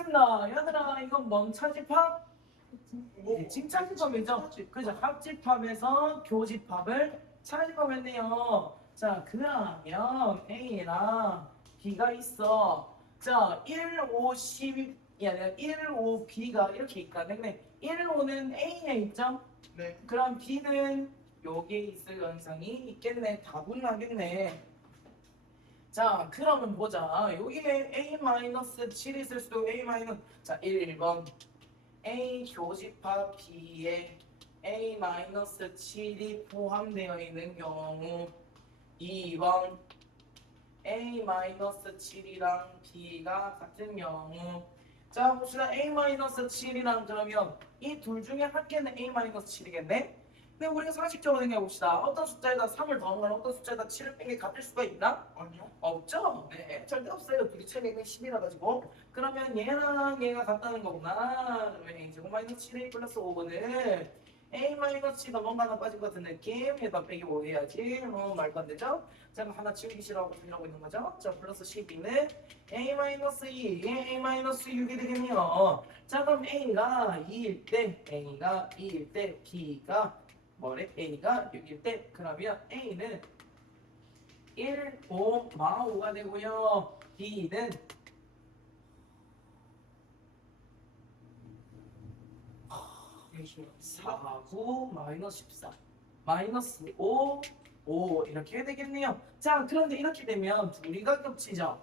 됐습니다. 얘들아, 이건 뭔 차집합? 칭찬집합이죠. 그죠? 합집합에서 교집합을 차집합했네요. 자, 그러면 A랑 B가 있어. 자, 1, 5, 10이 아니라 1, 5, B가 이렇게 있거든. 1, 5는 A에 있죠? 네. 그럼 B는 여기에 있을 가능성이 있겠네. 다분하겠네. 자, 그러면 보자. 여기에 A-7 있을 수도 A-, 자, 1번 A 교집합 B에 A-7이 포함되어 있는 경우 2번 A-7이랑 B가 같은 경우 자, 봅시다. A-7이랑 그러면 이 둘 중에 한 개는 A-7이겠네? 근데 우리가 상식적으로 생각해봅시다. 어떤 숫자에다 3을 더하거나 어떤 숫자에다 7을 뺀 게 같을 수가 있나? 아니요. 없죠? 네, 절대 없어요. 둘이 차이가 10이라 가지고. 그러면 얘랑 얘가 같다는 거구나. 그러면 A제곱 마이너스 7A 플러스 5분을 A 마이너스 넘어가 하나 빠진 것 같은 느낌. 얘다 빼기 5 해야지. 말도 안 되죠? 자, 그럼 하나 치우기 싫어하고 들어가고 있는 거죠? 자, 플러스 12는 A 마이너스 2, A 마이너스 6이 되겠네요. 자, 그럼 A가 2일 때, B가 뭐래? A가 6일 때, 그러면 A는 1, 5, 마 5가 되고요. B는 4, 9, 마이너스 14, 마이너스 5, 5 이렇게 되겠네요. 자, 그런데 이렇게 되면 둘이가 겹치죠.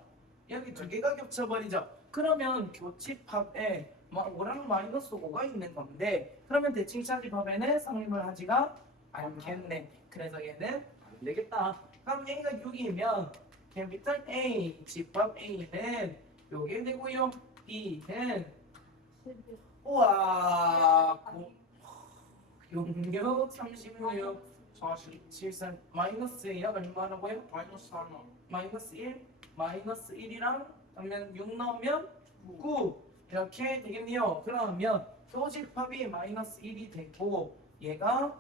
여기 두 개가 겹쳐버리죠. 그러면 교집합에 5랑 마이너스 5가 있는 건데 그러면 대칭 차집합에는 성립을 하지가 않겠네. 그래서 얘는 안 되겠다. 그럼 A가 6이면 캐피탈 A 집합 A는 요게 되고요. B는 우와 66, 36, 40. 73 마이너스예요. 얼마라고요? 마이너스 하나. 마이너스 1, 마이너스 1이랑 그러면 6 넣으면 9 이렇게 되겠네요. 그러면 교집합이 마이너스 1이 되고 얘가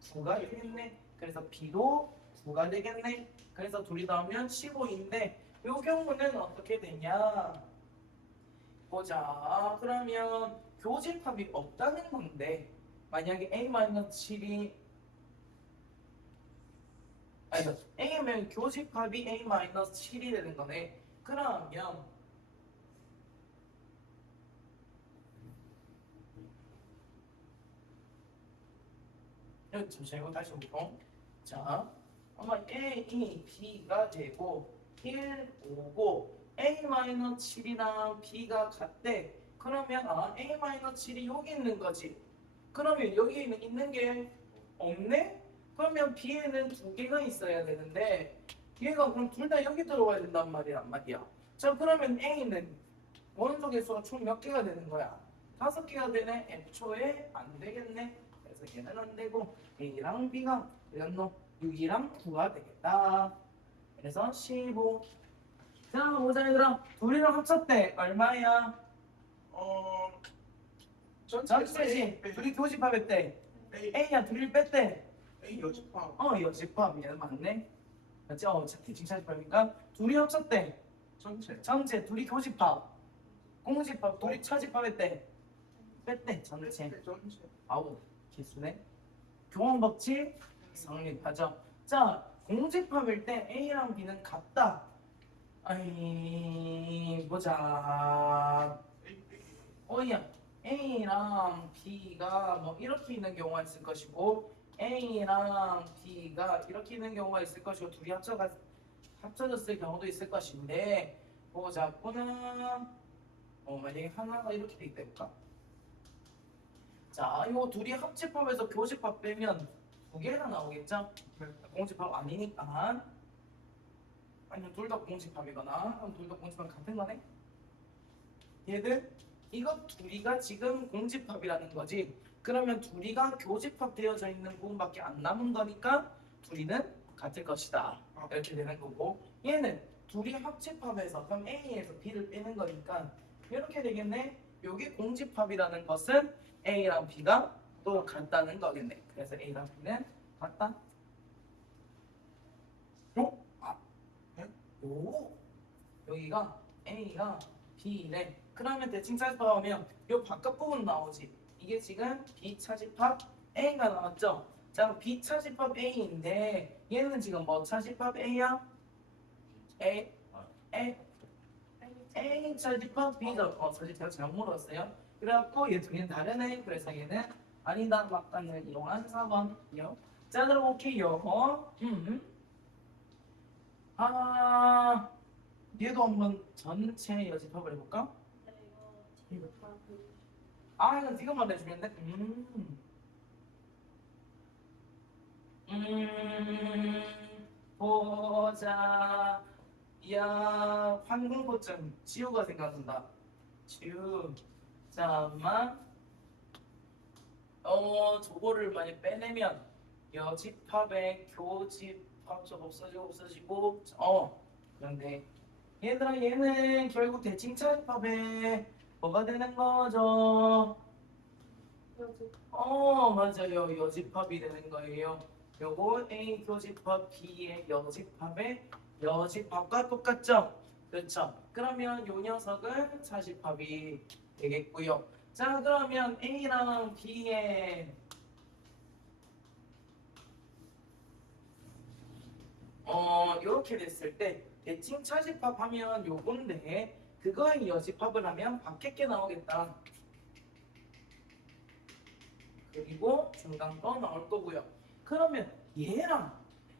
9가 되겠네. 그래서 B도 9가 되겠네. 그래서 둘이 더하면 15인데 이 경우는 어떻게 되냐? 보자. 그러면 교집합이 없다는 건데 만약에 A-7이 아니 A면 교집합이 A-7이 되는 거네. 그러면 잠시만요. 다시 볼게요. 자, 아마 A, B가 되고 1, 5고 A-7이랑 B가 같대. 그러면 A-7이 여기 있는 거지. 그러면 여기 있는 게 없네? 그러면 B에는 두 개가 있어야 되는데 얘가 그럼 둘 다 여기 들어와야 된단 말이야. 자, 그러면 A는 원소 개수가 총 몇 개가 되는 거야? 5개가 되네. 애초에 안 되겠네. 그래서 얘는 안 되고 A랑 B가 이런 6이랑 9가 되겠다. 그래서 15. 자, 보자 얘들아. 둘이랑 합쳤대. 얼마야? 전체지. 둘이 교집합했대. A A야 둘이 뺐대. 여집합. 여집합 얘는 맞네. 맞지? 대칭 차집합이니까 둘이 합쳤대. 전체 둘이 교집합. 공집합 둘이 차집합했대. 뺐대 전체. 아우 개수네. 교환 법칙 성립하죠. 자, 공집합일 때 A랑 B는 같다. 아이 보자. 어이야. A랑 B가 뭐 이렇게 있는 경우가 있을 것이고 A랑 B가 이렇게 있는 경우가 있을 것이고 둘이 합쳐졌을 경우도 있을 것인데 보자꾸나 만약에 하나가 이렇게 돼 있다 해볼까? 자, 이거 둘이 합집합에서 교집합 빼면 두 개가 나오겠죠? 공집합 아니니까 아니면 둘 다 공집합이거나 둘 다 공집합 같은 거네? 얘들 이거 둘이가 지금 공집합이라는 거지. 그러면 둘이가 교집합 되어져 있는 부분밖에 안 남은 거니까 둘이는 같을 것이다. 이렇게 되는 거고 얘는 둘이 합집합에서 그럼 A에서 B를 빼는 거니까 이렇게 되겠네. 여기 공집합이라는 것은 A랑 B가 또 같다는 거겠네. 그래서 A랑 B는 같다. 오? 여기가 A가 B래. 그러면 대칭 차집합하면 요 바깥 부분 나오지. 이게 지금 비차집합 A가 나왔죠. 자, 비차집합 A인데 얘는 지금 뭐 차집합 A야? A, A, A 차집합 B가 사실 제가 잘못 물었어요. 그래갖고 얘 두 개는 다르네. 그래서 얘는 아니다 맞다는 이용한 4번이요. 자, 그럼 오케이요. 아, 얘도 한번 전체 여집합을 해볼까? 아, 이거 네가 말해주면 돼? 보자. 야, 환궁고점 지우가 생각난다. 지우. 잠깐만. 저거를 많이 빼내면 여집합에 교집합 좀 없어지고. 그런데 얘들아 얘는 결국 대칭차집합에 뭐가 되는 거죠? 맞아요. 여집합이 되는 거예요. 요거 A 교집합 B의 여집합의 여집합과 똑같죠? 그렇죠. 그러면 요 녀석은 차집합이 되겠고요. 자, 그러면 A랑 B의 요렇게 됐을 때 대칭 차집합 하면 요건데 그거의 여집합을 하면 밖에 게 나오겠다. 그리고 중간 거 나올 거고요. 그러면 얘랑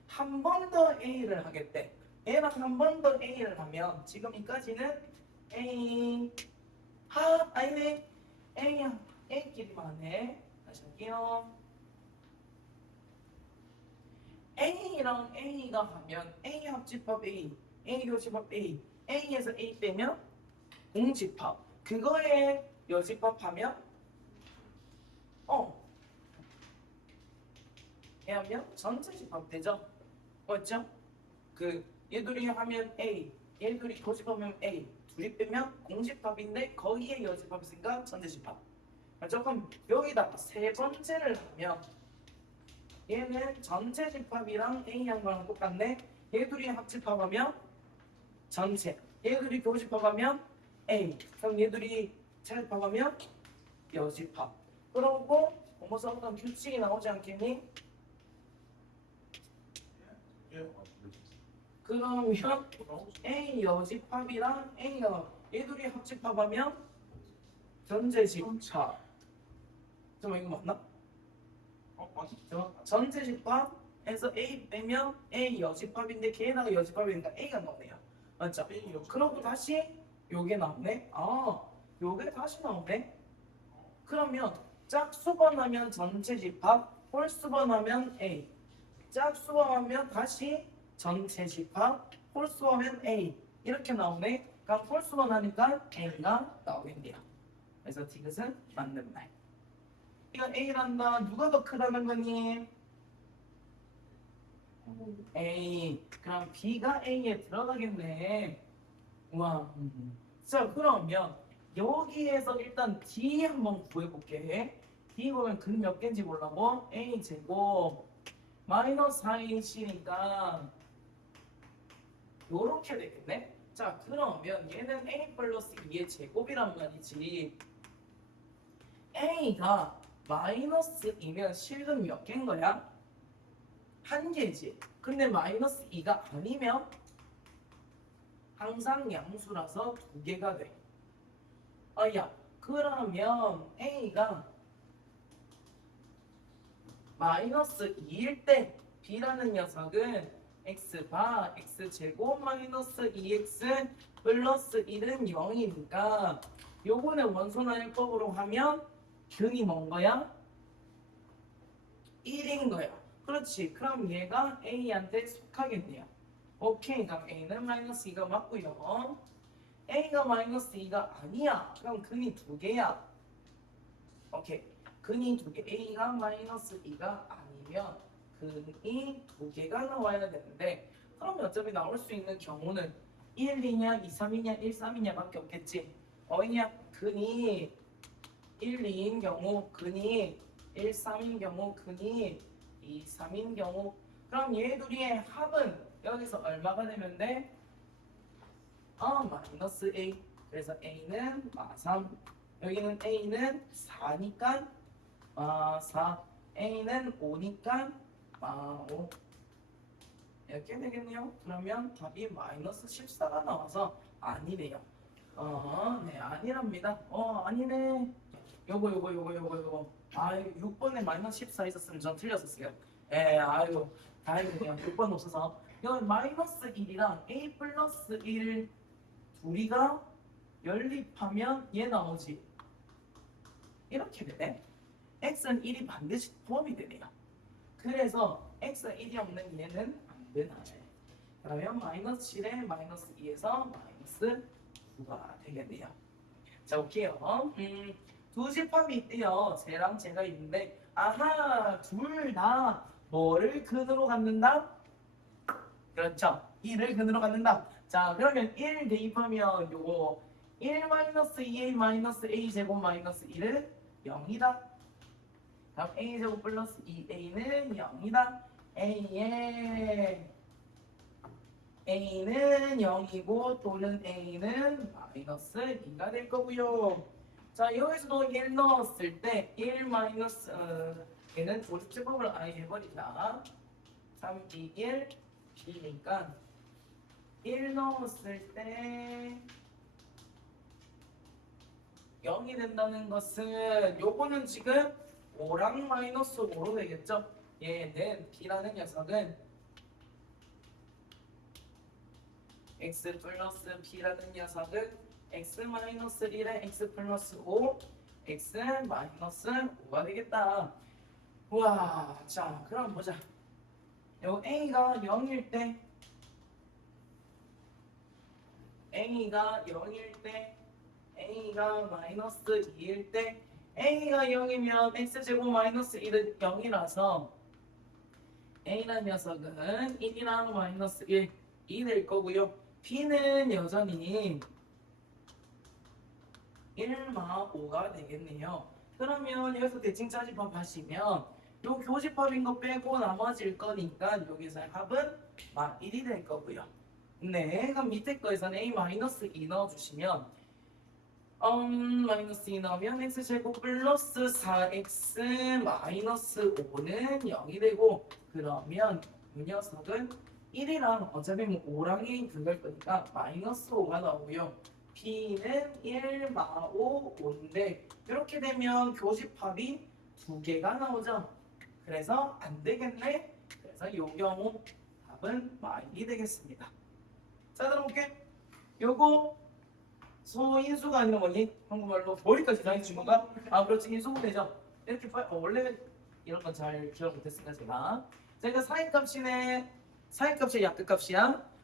한 번 더 A를 하겠대. 얘랑 한 번 더 A를 하면 지금까지는 A 아니네. A끼리만 해. 다시 할게요. A랑 A가 하면 A 합집합 A 교집합 A에서 A 빼면 공집합. 그거에 여집합하면 얘하면 전체 집합 되죠? 맞죠? 그 얘들이 하면 A, 얘들이 교집합하면 A, 둘이 빼면 공집합인데 거기에 여집합 있으니까 전체 집합. 맞죠? 그럼 여기다가 세 번째를 하면 얘는 전체 집합이랑 A 한 거랑 똑같네. 얘들이 합집합하면 전체, 얘들이 교집합하면 A, 그럼 얘들이 차집합하면 여집합. 그러고 어떤 규칙이 나오지 않겠니? 그러면 A 여집합이랑 A가 얘들이 합집합하면 전체 집합. 잠깐만 이거 맞나? 맞아. 전체 집합에서 A 빼면 A 여집합인데 걔네가 여집합이니까 A가 나오네요. 맞죠? 그러고 다시 요게 나오네. 요게 다시 나오네. 그러면 짝수번하면 전체 집합, 홀수번하면 A. 짝수번하면 다시 전체 집합, 홀수하면 A 이렇게 나오네. 그럼 홀수만 하니까 A가 나오겠네요. 그래서 디귿은 맞는 말. 이거 A란다. 누가 더 크다는 거니? A. 그럼 B가 A에 들어가겠네. 우와. 자, 그러면 여기에서 일단 D 한번 구해볼게. D 보면 근 몇 개인지 몰라고? A 제곱 마이너스 4AC니까 요렇게 되겠네. 자, 그러면 얘는 A 플러스 2의 제곱이란 말이지. A가 마이너스 2면 실근 몇 개인 거야? 한 개지. 근데 마이너스 2가 아니면 항상 양수라서 두 개가 돼. 야, 그러면 A가 마이너스 2일 때 B라는 녀석은 x바 x제곱 마이너스 2x 플러스 1은 0이니까 요거는 원소나열법으로 하면 근이 뭔 거야? 1인 거야. 그렇지. 그럼 얘가 A한테 속하겠네요. 오케이. 그럼 A는 마이너스 2가 맞고요. A가 마이너스 2가 아니야. 그럼 근이 두 개야. 오케이. 근이 두 개. A가 마이너스 2가 아니면 근이 두 개가 나와야 되는데 그러면 어차피 나올 수 있는 경우는 1, 2냐, 2, 3이냐, 1, 3이냐 밖에 없겠지. 어이냐? 근이 1, 2인 경우, 근이 1, 3인 경우, 근이 2, 3인 경우 그럼 얘 둘이의 합은 여기서 얼마가 되면 돼? 마이너스 A. 그래서 A는 3. 여기는 A는 4니까 4. A는 5니까 5. 이렇게 되겠네요. 그러면 답이 마이너스 14가 나와서 아니래요. 네, 아니랍니다. 아니네. 요거. 6번에 마이너스 14 있었으면 전 틀렸었어요. 아유, 다행이네요. 6번 없어서. 여기 마이너스 1이랑 A 플러스 1 둘이가 연립하면 얘 나오지. 이렇게 되네. x는 1이 반드시 포함이 되네요. 그래서 x가 1이 없는 얘는 안 되나요? 그러면 마이너스 7에 마이너스 2에서 마이너스 9가 되겠네요. 자, 볼게요. 두 집합이 있대요. 쟤랑 쟤가 있는데 아하, 둘 다 뭐를 근으로 갖는다? 그렇죠. 1을 근으로 갖는다. 자, 그러면 1 대입하면 요거 1 마이너스 2a 마이너스 a 제곱 마이너스 1은 0이다. 다음 a 제곱 플러스 2a는 0이다. a는 0이고 또는 a는 마이너스 2가 될 거고요. 자, 여기서도 1 넣었을 때 1 마이너스 얘는 조립제법을 아예 해버리자. 3, 2, 1 b니까 1 넣었을 때 0이 된다는 것은 요거는 지금 5랑 마이너스 5로 되겠죠? 얘는 b라는 녀석은 x 플러스 b라는 녀석은 x 마이너스 1에 x 플러스 5 x 마이너스 5가 되겠다. 우와, 자 그럼 보자. 요 a가 0일 때 a가 0일 때 a가 마이너스 2일 때 a가 0이면 x제곱 마이너스 1은 0이라서 a라는 녀석은 1이랑 마이너스 1, 2 될 거고요. b는 여전히 1마 5가 되겠네요. 그러면 여기서 대칭 차집합 하시면 요 교집합인 거 빼고 나머지일 거니까 여기서 합은 마 1이 될 거고요. 네, 그럼 밑에 거에서는 a-2 넣어주시면 마이너스 2 넣으면 x제곱 플러스 4x 마이너스 5는 0이 되고 그러면 이 녀석은 1이랑 어차피 뭐 5랑 1 들어갈 거니까 마이너스 5가 나오고요. b는 1, 마 5, 5인데 이렇게 되면 교집합이 두 개가 나오죠. 그래서 안 되겠네. 그래서 이 경우 답은 마 1이 되겠습니다. 자, 들어볼게. 요거 소인수가 아니라 뭐니? 한국말로 머리까지 다 해준 건가? 그렇지. 인수분해죠. 이렇게 원래 이런 건 잘 기억 못했으니까 제가 사인값이네. 사인값이 약값이야.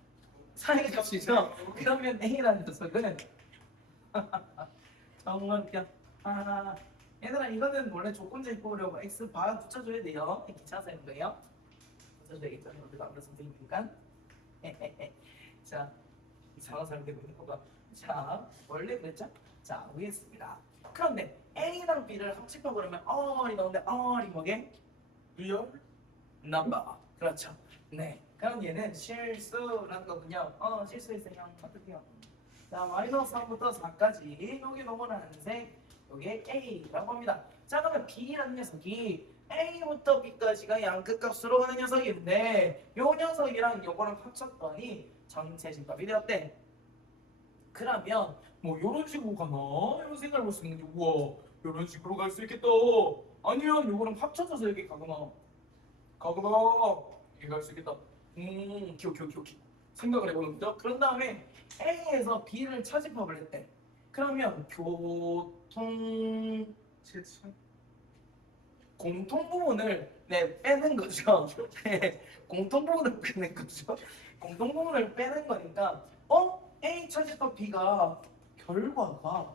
사인값이죠. 그러면 A라는 녀석은 정말 웃겨. 얘들아 이거는 원래 조건제 뽑으려고 X 바 붙여줘야 돼요. 귀찮아서 하는 거예요. 붙여줘야겠죠. 우리가 아무래도 선생님이니까. 자, 이상한 사람 되고 있는 거봐. 자, 원래 그랬죠? 자, 보겠습니다. 그런데 A랑 B를 합집하 그러면 이 나오는데 이 뭐게? 리얼 넘버. 그렇죠. 네. 그럼 얘는 실수라는 거군요. 실수했어요. 어떡해요? 자, 마이너스 3부터 4까지 여기 노란색 여기 A라고 합니다. 자, 그러면 B라는 녀석이 A부터 B까지가 양끝값으로 가는 녀석인데 요 녀석이랑 요거랑 합쳤더니 전체 집합이 되었대. 그러면 뭐 이런 식으로 가나? 이런 생각을 볼 수 있는데 우와 이런 식으로 갈 수 있겠다. 아니면 요거랑 합쳐져서 여기 가거나 이렇게 갈 수 있겠다. 오케이. 생각을 해보는 거죠. 그런 다음에 A에서 B를 차집합을 했대. 그러면 공통 부분을 빼는 거죠. 공통 부분을 빼는 거죠. 공통 부분을 빼는 거니까 A 차집합 B가 결과가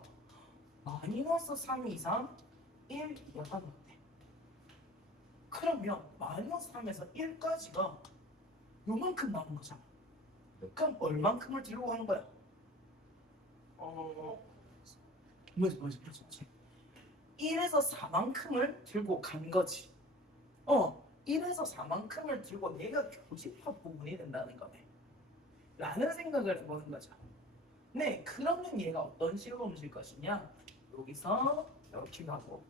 마이너스 3 이상 1 이하가 나왔대. 그러면 마이너스 3에서 1까지가 요만큼 나온 거잖아. 그럼 얼만큼을 들고 가는 거야? 뭐지? 1에서 4만큼을 들고 간 거지. 1에서 4만큼을 들고 내가 교집합 부분이 된다는 거네. 라는 생각을 해보는 거죠. 네, 그러면 얘가 어떤 식으로 움직일 것이냐? 여기서 이렇게 가고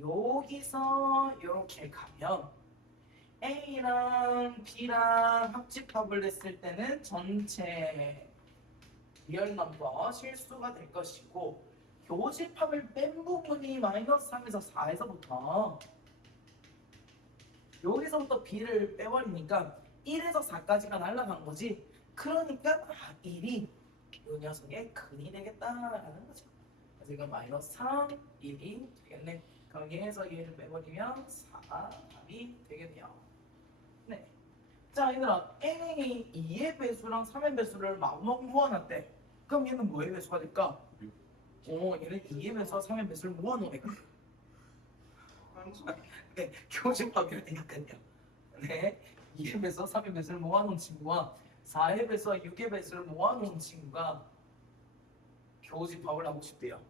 여기서 이렇게 가면 A랑 B랑 합집합을 했을 때는 전체 리얼 넘버 실수가 될 것이고 교집합을 뺀 부분이 마이너스 3에서 4에서부터 여기서부터 B를 빼버리니까 1에서 4까지가 날아간 거지. 그러니까 1이 이 녀석의 근이 되겠다라는 거죠. 그래서 이건 마이너스 3, 1이 되겠네. 그럼 얘에서 얘를 빼버리면 4, 3이 되겠네요. 네. 자, 얘들아, n이 2의 배수랑 3의 배수를 마구마구 모아놨대. 그럼 얘는 뭐의 배수가 될까? 얘는 2의 배수와 3의 배수를 모아놓으니까. 네, 교집합이라니까요. 네, 2의 배수와 3의 배수를 모아놓은 친구와 4의 배수와 6의 배수를 모아놓은 친구가 교집합을 하고 싶대요.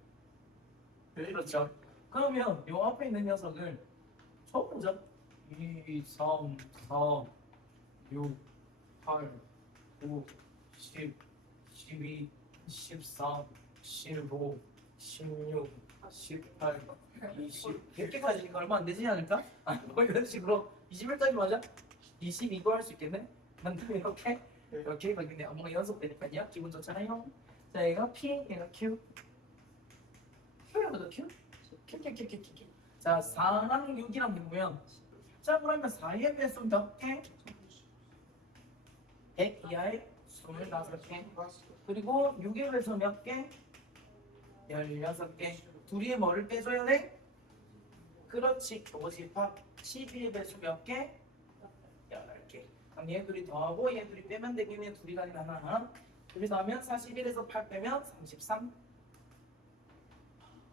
그렇죠. 그러면 요 앞에 있는 녀석을 쳐보자. 2, 3, 4, 6, 8, 9, 10, 12, 13, 15, 16, 18, 20 100개까지니까 얼마 안 되지 않을까? 뭐 이런 식으로 21까지 맞아? 22도 할 수 있겠네? 만들면 이렇게 가겠네. 뭔가 연속되니까요. 기분 좋잖아요. 자, 얘가 P, 얘가 Q. Q보다 Q? Q. 자, 4랑 6이랑 해보면 자, 그러면 4의 배수 몇 개? 100 이하의 25개. 그리고 6의 배수 몇 개? 16개. 둘이 뭐를 빼줘야 돼? 그렇지. 교집합 12의 배수 몇 개? 8개. 그럼 얘 둘이 더하고 얘 둘이 빼면 되겠네. 둘이 가진 하나. 둘이 더하면 41에서 8 빼면 33.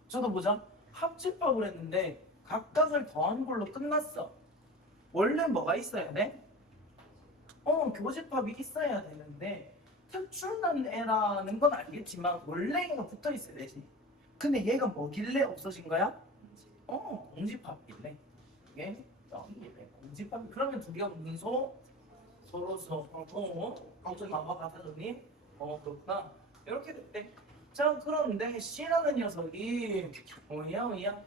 저도 보자. 합집합을 했는데 각각을 더한 걸로 끝났어. 원래 뭐가 있어야 돼? 교집합이 있어야 되는데 특출난 애라는 건 알겠지만 원래 얘가 붙어 있어야 되지. 근데 얘가 뭐길래 없어진 거야? 공집합이래. 이게 이게 공집합. 그러면 두 개가 무슨 소? 서로서. 어떤 나와 같아졌니? 그렇구나. 이렇게 됐대. 자, 그런데 C라는 녀석이 뭐야?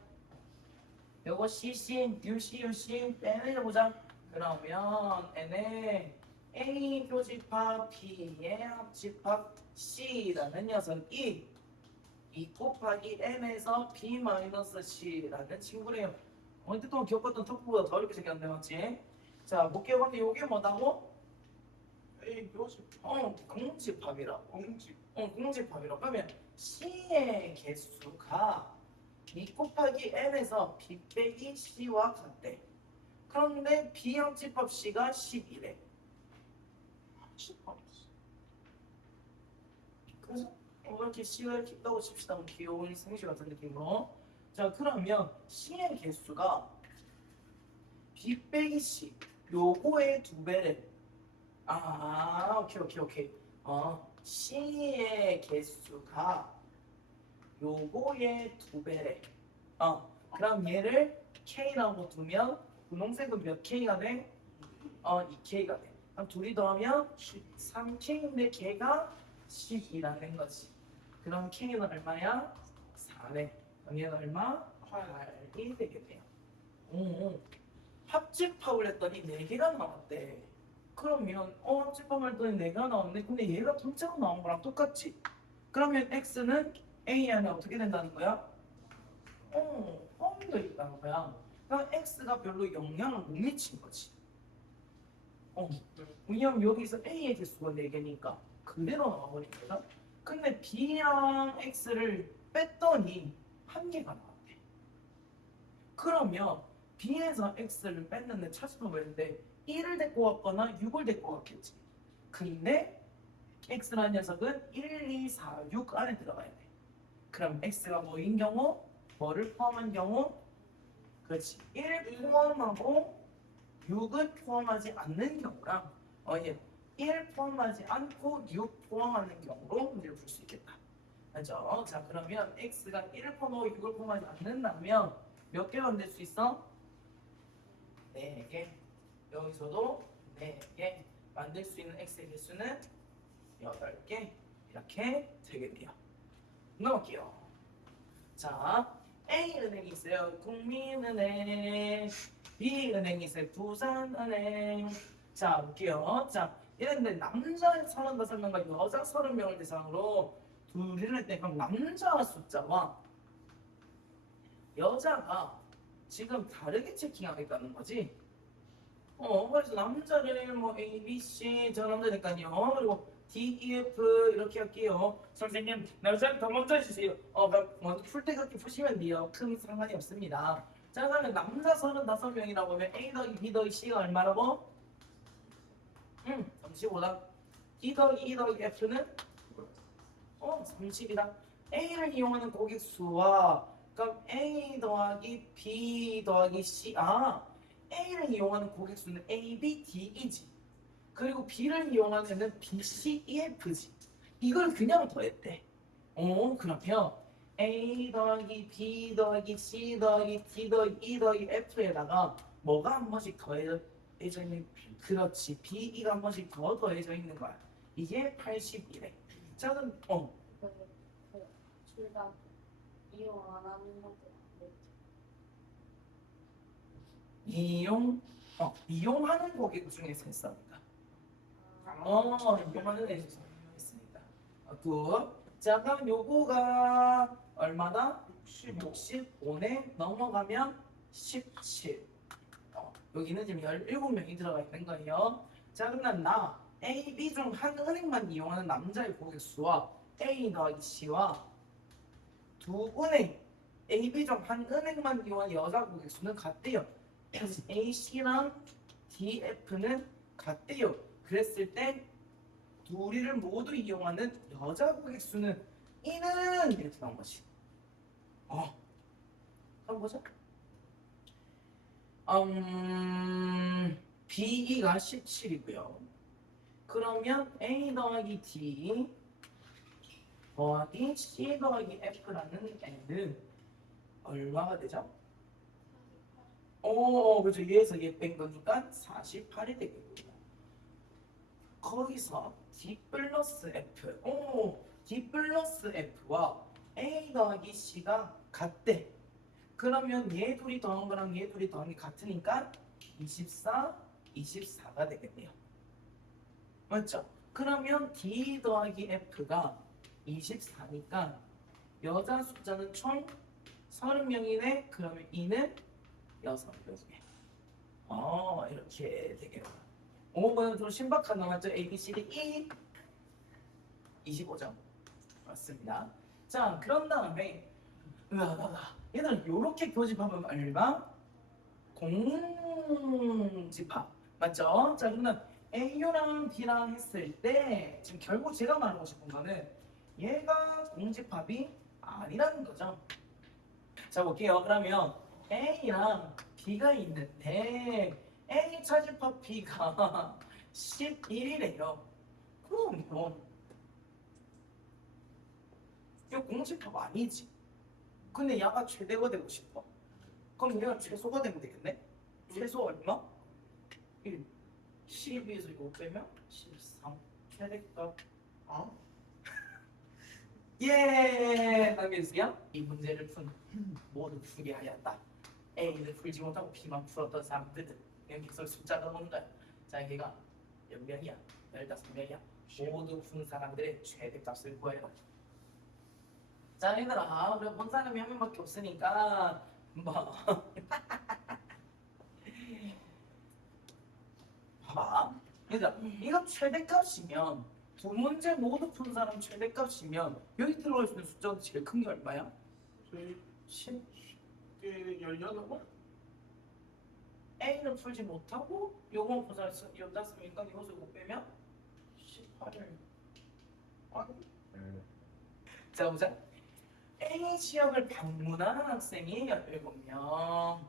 요거 CC, UC 빼내보자. 그러면 N에 A 교집합 B의 합집합 C라는 녀석이 2 곱하기 N에서 B-C라는 친구래요. 어느 동안 기억했던 턱보다 더 어렵게 생겼는데 맞지? 자, 못 기억하는데 요게 뭐다고? A 교집 공집합이라고. 공집 공집합이라고 하면 C의 개수가 2 곱하기 N에서 B 빼기 C와 같대. 그런데 B 합집합 C가 10이래. 그래서 이렇게 C가 이렇게 있다고 칩시다. 귀여운 생쥐 같은 느낌으로. 자, 그러면 C의 개수가 B 빼기 C 요거의 2배래. 오케이. C의 개수가 요거의 2배래. 그럼 얘를 K라고 두면 분홍색은 몇 K가 돼? 2K가 돼. 그럼 둘이 더하면 3K인데 K가 10이라는 거지. 그럼 K는 얼마야? 4래. 그럼 얘는 얼마? 8이 되겠네요. 합집합을 했더니 4개가 나왔대. 그러면 합집합을 했더니 4개가 나왔네. 근데 얘가 통째로 나온 거랑 똑같지? 그러면 X는 A 안에 어떻게 된다는 거야? 뻥이 있다는 거야. 그러니까 X가 별로 영향을 못 미친 거지. 왜냐면 여기서 A의 개수가 4개니까 그대로 나와버린 거야. 근데 B랑 X를 뺐더니 1개가 나왔대. 그러면 B에서 X를 뺐는데 찾으면 되는데 1을 데리고 왔거나 6을 데리고 왔겠지. 근데 X라는 녀석은 1, 2, 4, 6 안에 들어가야 돼. 그럼 X가 뭐인 경우? 뭐를 포함한 경우? 그렇지. 1 포함하고 6을 포함하지 않는 경우랑 1 포함하지 않고 6 포함하는 경우로 문제를 풀 수 있겠다. 그렇죠? 자, 그러면 X가 1을 포함하고 6을 포함하지 않는다면 몇 개가 만들 수 있어? 4개. 여기서도 4개. 만들 수 있는 X의 개수는 8개. 이렇게 되겠네요. 넘어갈게요. 자, A은행이 있어요. 국민은행. B은행이 있어요. 부산은행. 자, 볼게요. 자, 이런데 남자 35명과 여자 30명을 대상으로 둘이를 때 그럼 남자 숫자와 여자가 지금 다르게 체킹하겠다는 거지. 그래서 남자를 뭐 A, B, C 저 남자니까요. 그리고 D, E, F 이렇게 할게요. 선생님, 여자는 더 먼저 해주세요. 그럼 먼저 풀 때 그렇게 푸시면 돼요. 큰 상관이 없습니다. 자, 그러면 남자 35명이라고 하면 A 더하기 B 더하기 C가 얼마라고? 35다. D 더하기 E 더하기 F는? 30이다. A를 이용하는 고객 수와 그럼 A 더하기 B 더하기 C A를 이용하는 고객 수는 A, B, D이지. 그리고 B를 이용하는 애는 B, C, E, F지. 이걸 그냥 더했대. 그러면 A 더하기 B 더하기 C 더하기 D 더하기 E 더하기 F에다가 뭐가 한 번씩 더해져 있는 그렇지. B가 한 번씩 더 더해져 있는 거야. 이게 81에. 자 그럼 둘 다 이용 안 하는 것들 이용하는 고객 중에서 했습니다. 이용하는 애에서 했습니다. 굿. 자 그럼 요거가 얼마다? 65에 넘어가면 17. 여기는 지금 17명이 들어가 있는 거예요. 자 그럼 나 A, B 중 한 은행만 이용하는 남자의 고객 수와 A 더하기 C와 두 은행 A, B 중 한 은행만 이용하는 여자 고객 수는 같대요. 그래서 A, C랑 D, F는 같대요. 그랬을 때 둘이를 모두 이용하는 여자 고객 수는 이는 이렇게 나온 거지. 한번 보자. B가 17이고요. 그러면 A 더하기 D 더하기 C 더하기 F라는 애는 얼마가 되죠? 그렇죠. 얘에서 얘 뺀 거니까 48이 되겠고요. 거기서 D 플러스 F. D 플러스 F와 A 더하기 C가 같대. 그러면 얘 둘이 더한 거랑 얘 둘이 더한 게 같으니까 24, 24가 되겠네요. 맞죠? 그러면 D 더하기 F가 24니까 여자 숫자는 총 30명이네. 그러면 E는 6명이네. 이렇게 되겠네요. 뭐좀 신박한 거 맞죠? A, B, C, D, E 25점 맞습니다. 자 그런 다음에 얘들은 이렇게 교집합은 얼마? 공집합 맞죠? 자 그러면 A랑 B랑 했을 때 지금 결국 제가 말하고 싶은 거는 얘가 공집합이 아니라는 거죠. 자 볼게요. 그러면 A랑 B가 있는데 A 차집합 B가 11이래요. 그럼 이거 공집합 아니지. 근데 얘가 최대가 되고 싶어. 그럼 얘가 최소가 되면 되겠네? 최소 얼마? 1. 12에서 이거 빼면 13. 최대값. 예! 당겨주세요. 이 문제를 모두 풀게 하였다. A를 풀지 못하고 B만 풀었던 사람들은 여기서 숫자가 오는 거야. 자, 얘가 몇 명이야? 15명이야. 모두 푼 사람들의 최대값을 구해라. 자, 얘들아, 우리가 본 사람이 한 명밖에 없으니까 봐봐. 얘들아, 이거 최대값이면 두 문제 모두 푼 사람 최대값이면 여기 들어갈 수 있는 숫자가 제일 큰 게 얼마야? 10. 18번? A를 풀지 못하고 요거 분사를 15명이니까 이것을 못 빼면 18을 자 보자. A 지역을 방문한 학생이 17명,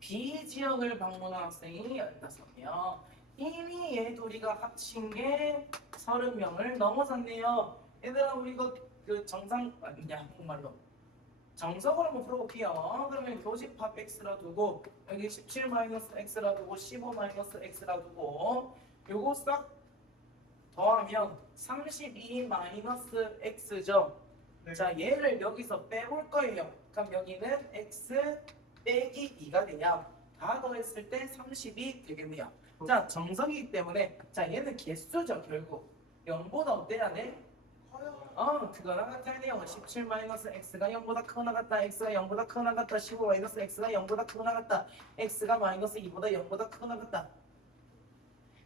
B 지역을 방문한 학생이 15명. 이미 얘 둘이가 합친 게 30명을 넘어섰네요. 얘들아 우리 이거 그 정상 아니냐 한국말로 정석으로 한번 풀어볼게요. 그러면 교집합 x라 두고 여기 17-x라 두고 15-x라 두고 요거 싹 더하면 32 마이너스 x죠. 네. 자, 얘를 여기서 빼볼 거예요. 그럼 여기는 x 빼기 2가 되냐? 다 더했을 때 30이 되겠네요. 자, 정석이기 때문에 자, 얘는 개수죠, 결국. 0보다 어때야 돼? 그거랑 같아야 돼요. 17 마이너스 x가 0보다 크거나 같다. x가 0보다 크거나 같다. 15 마이너스 x가 0보다 크거나 같다. x가 마이너스 2보다 0보다 크거나 같다.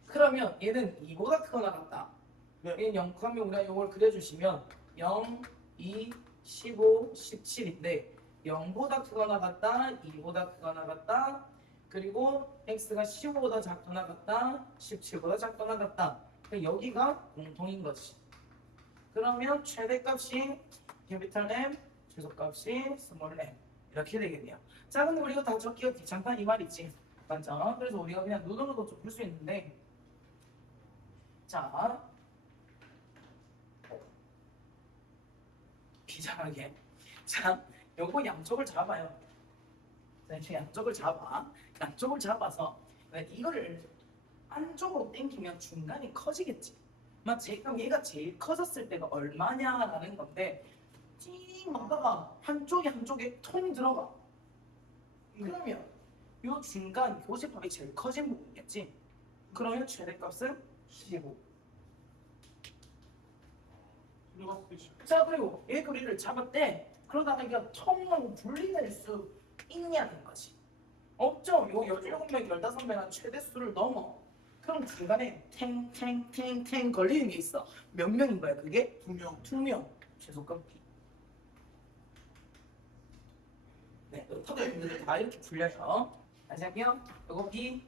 그러면 얘는 2보다 크거나 같다. 네. 얘는 0 하면 우리가 이걸 그려주시면 0, 2, 15, 17인데 0보다 크거나 같다. 2보다 크거나 같다. 그리고 x가 15보다 작거나 같다. 17보다 작거나 같다. 여기가 공통인 거지. 그러면 최대값이 캐피탈 M, 최소값이 스몰 M 이렇게 되겠네요. 자, 근데 우리가 다 적기가 귀찮다 이 말이지. 맞죠? 그래서 우리가 그냥 누르고도 좀 풀 수 있는데, 자, 비장하게. 자, 요거 양쪽을 잡아요. 자, 이렇게 양쪽을 잡아. 양쪽을 잡아서 이거를 안쪽으로 당기면 중간이 커지겠지. 맞지? 그럼 얘가 제일 커졌을 때가 얼마냐라는 건데 찡 하다가 한쪽에 통 들어가. 그러면 요 중간 교집합이 제일 커진 부분이겠지. 그러면 최대값은 15. 자, 그리고 얘 거리를 잡았대. 그러다가 이게 통으로 분리될 수 있냐는 거지. 없죠. 요 17명, 15명은 최대수를 넘어. 그럼 중간에 탱탱탱탱 걸리는 게 있어. 몇 명인 거야 그게? 2명. 2명. 최소값 B. 네, 터널들을 다 이렇게 불려서 다시 할게요. 요거 B,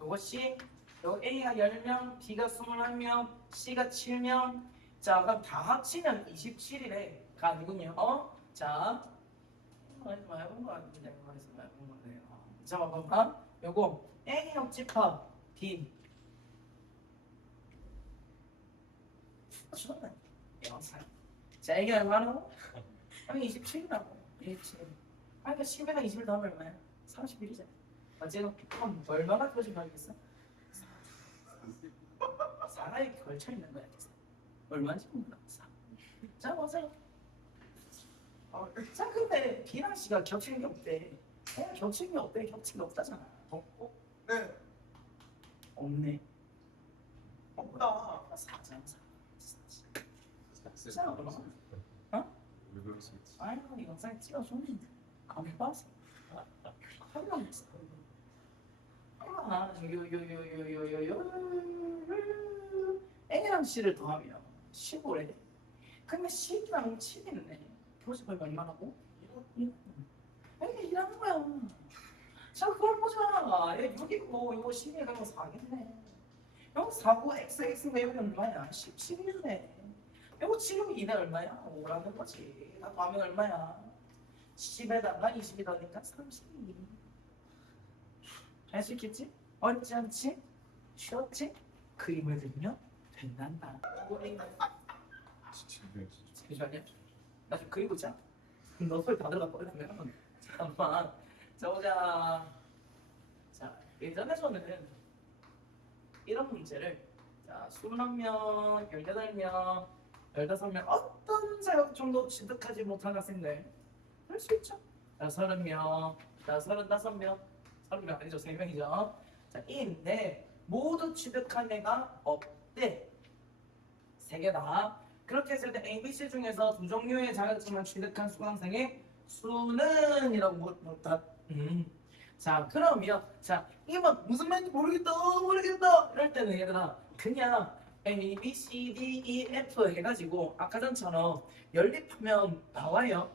요거 C, 요거 A가 10명, B가 21명, C가 7명. 자, 그럼 다 합치면 27이래. 가 아니군요. 자, 해본 거 같은데, 해본 건데요. 자, 봐봐. 요거 A 옆집합 B. 좋네. 영상. 자, 이게 얼마나? 아니 27이라고. 27. 그러니까 10에다 20을 더하면 얼마야? 31이잖아. 어쨌든 그럼 얼마나 표시하겠어? 4에 걸쳐 있는 거야. 얼마인지 몰라. 4. 자, 보세요. 자, 근데 B랑 C가 겹치는 게 없대. 겹치는 게 없대. 겹치는 게 없다잖아. 네. 없네. 없다. 4잖아. 4. 자, 그럼. 아이고, 이 영상에 찍어줬는데 안 봤어. 하려고 했어. A랑 C를 더하면 15래. 근데 C랑 7이네. 교집합이 얼마라고? 1. 이게 일하는 거야. 자, 그걸 보자. 얘 6이고 이거 12에 가면 4겠네. 이거 4고 x가 여기 얼마야? 17이네. 이거 7이 2는 얼마야? 5라는 거지. 나 더하면 얼마야? 10에다가 20이 더니까 32. 할 수 있겠지? 어렵지 않지? 쉬웠지? 그림을 그리면 된단다. 잠시만요. 나 좀 그리고 있자. 너 소리 다 들어갔거든. 잠깐만. 자, 보자. 자, 예전에서는 이런 문제를 자, 21명, 18명, 15명 어떤 자격증도 취득하지 못한 학생들 할 수 있죠. 자, 30명, 자, 35명, 30명 아니죠, 3명이죠. 자, 이인데 모두 취득한 애가 없대. 3개 다. 그렇게 했을 때 A, B, C 중에서 두 종류의 자격증을 취득한 수강생의 수는 이라고 묻다. 자, 그러면 자, 이게 막 무슨 말인지 모르겠다 이럴 때는 얘들아 그냥 A, B, C, D, E, F 해가지고 아까 전처럼 연립하면 나와요.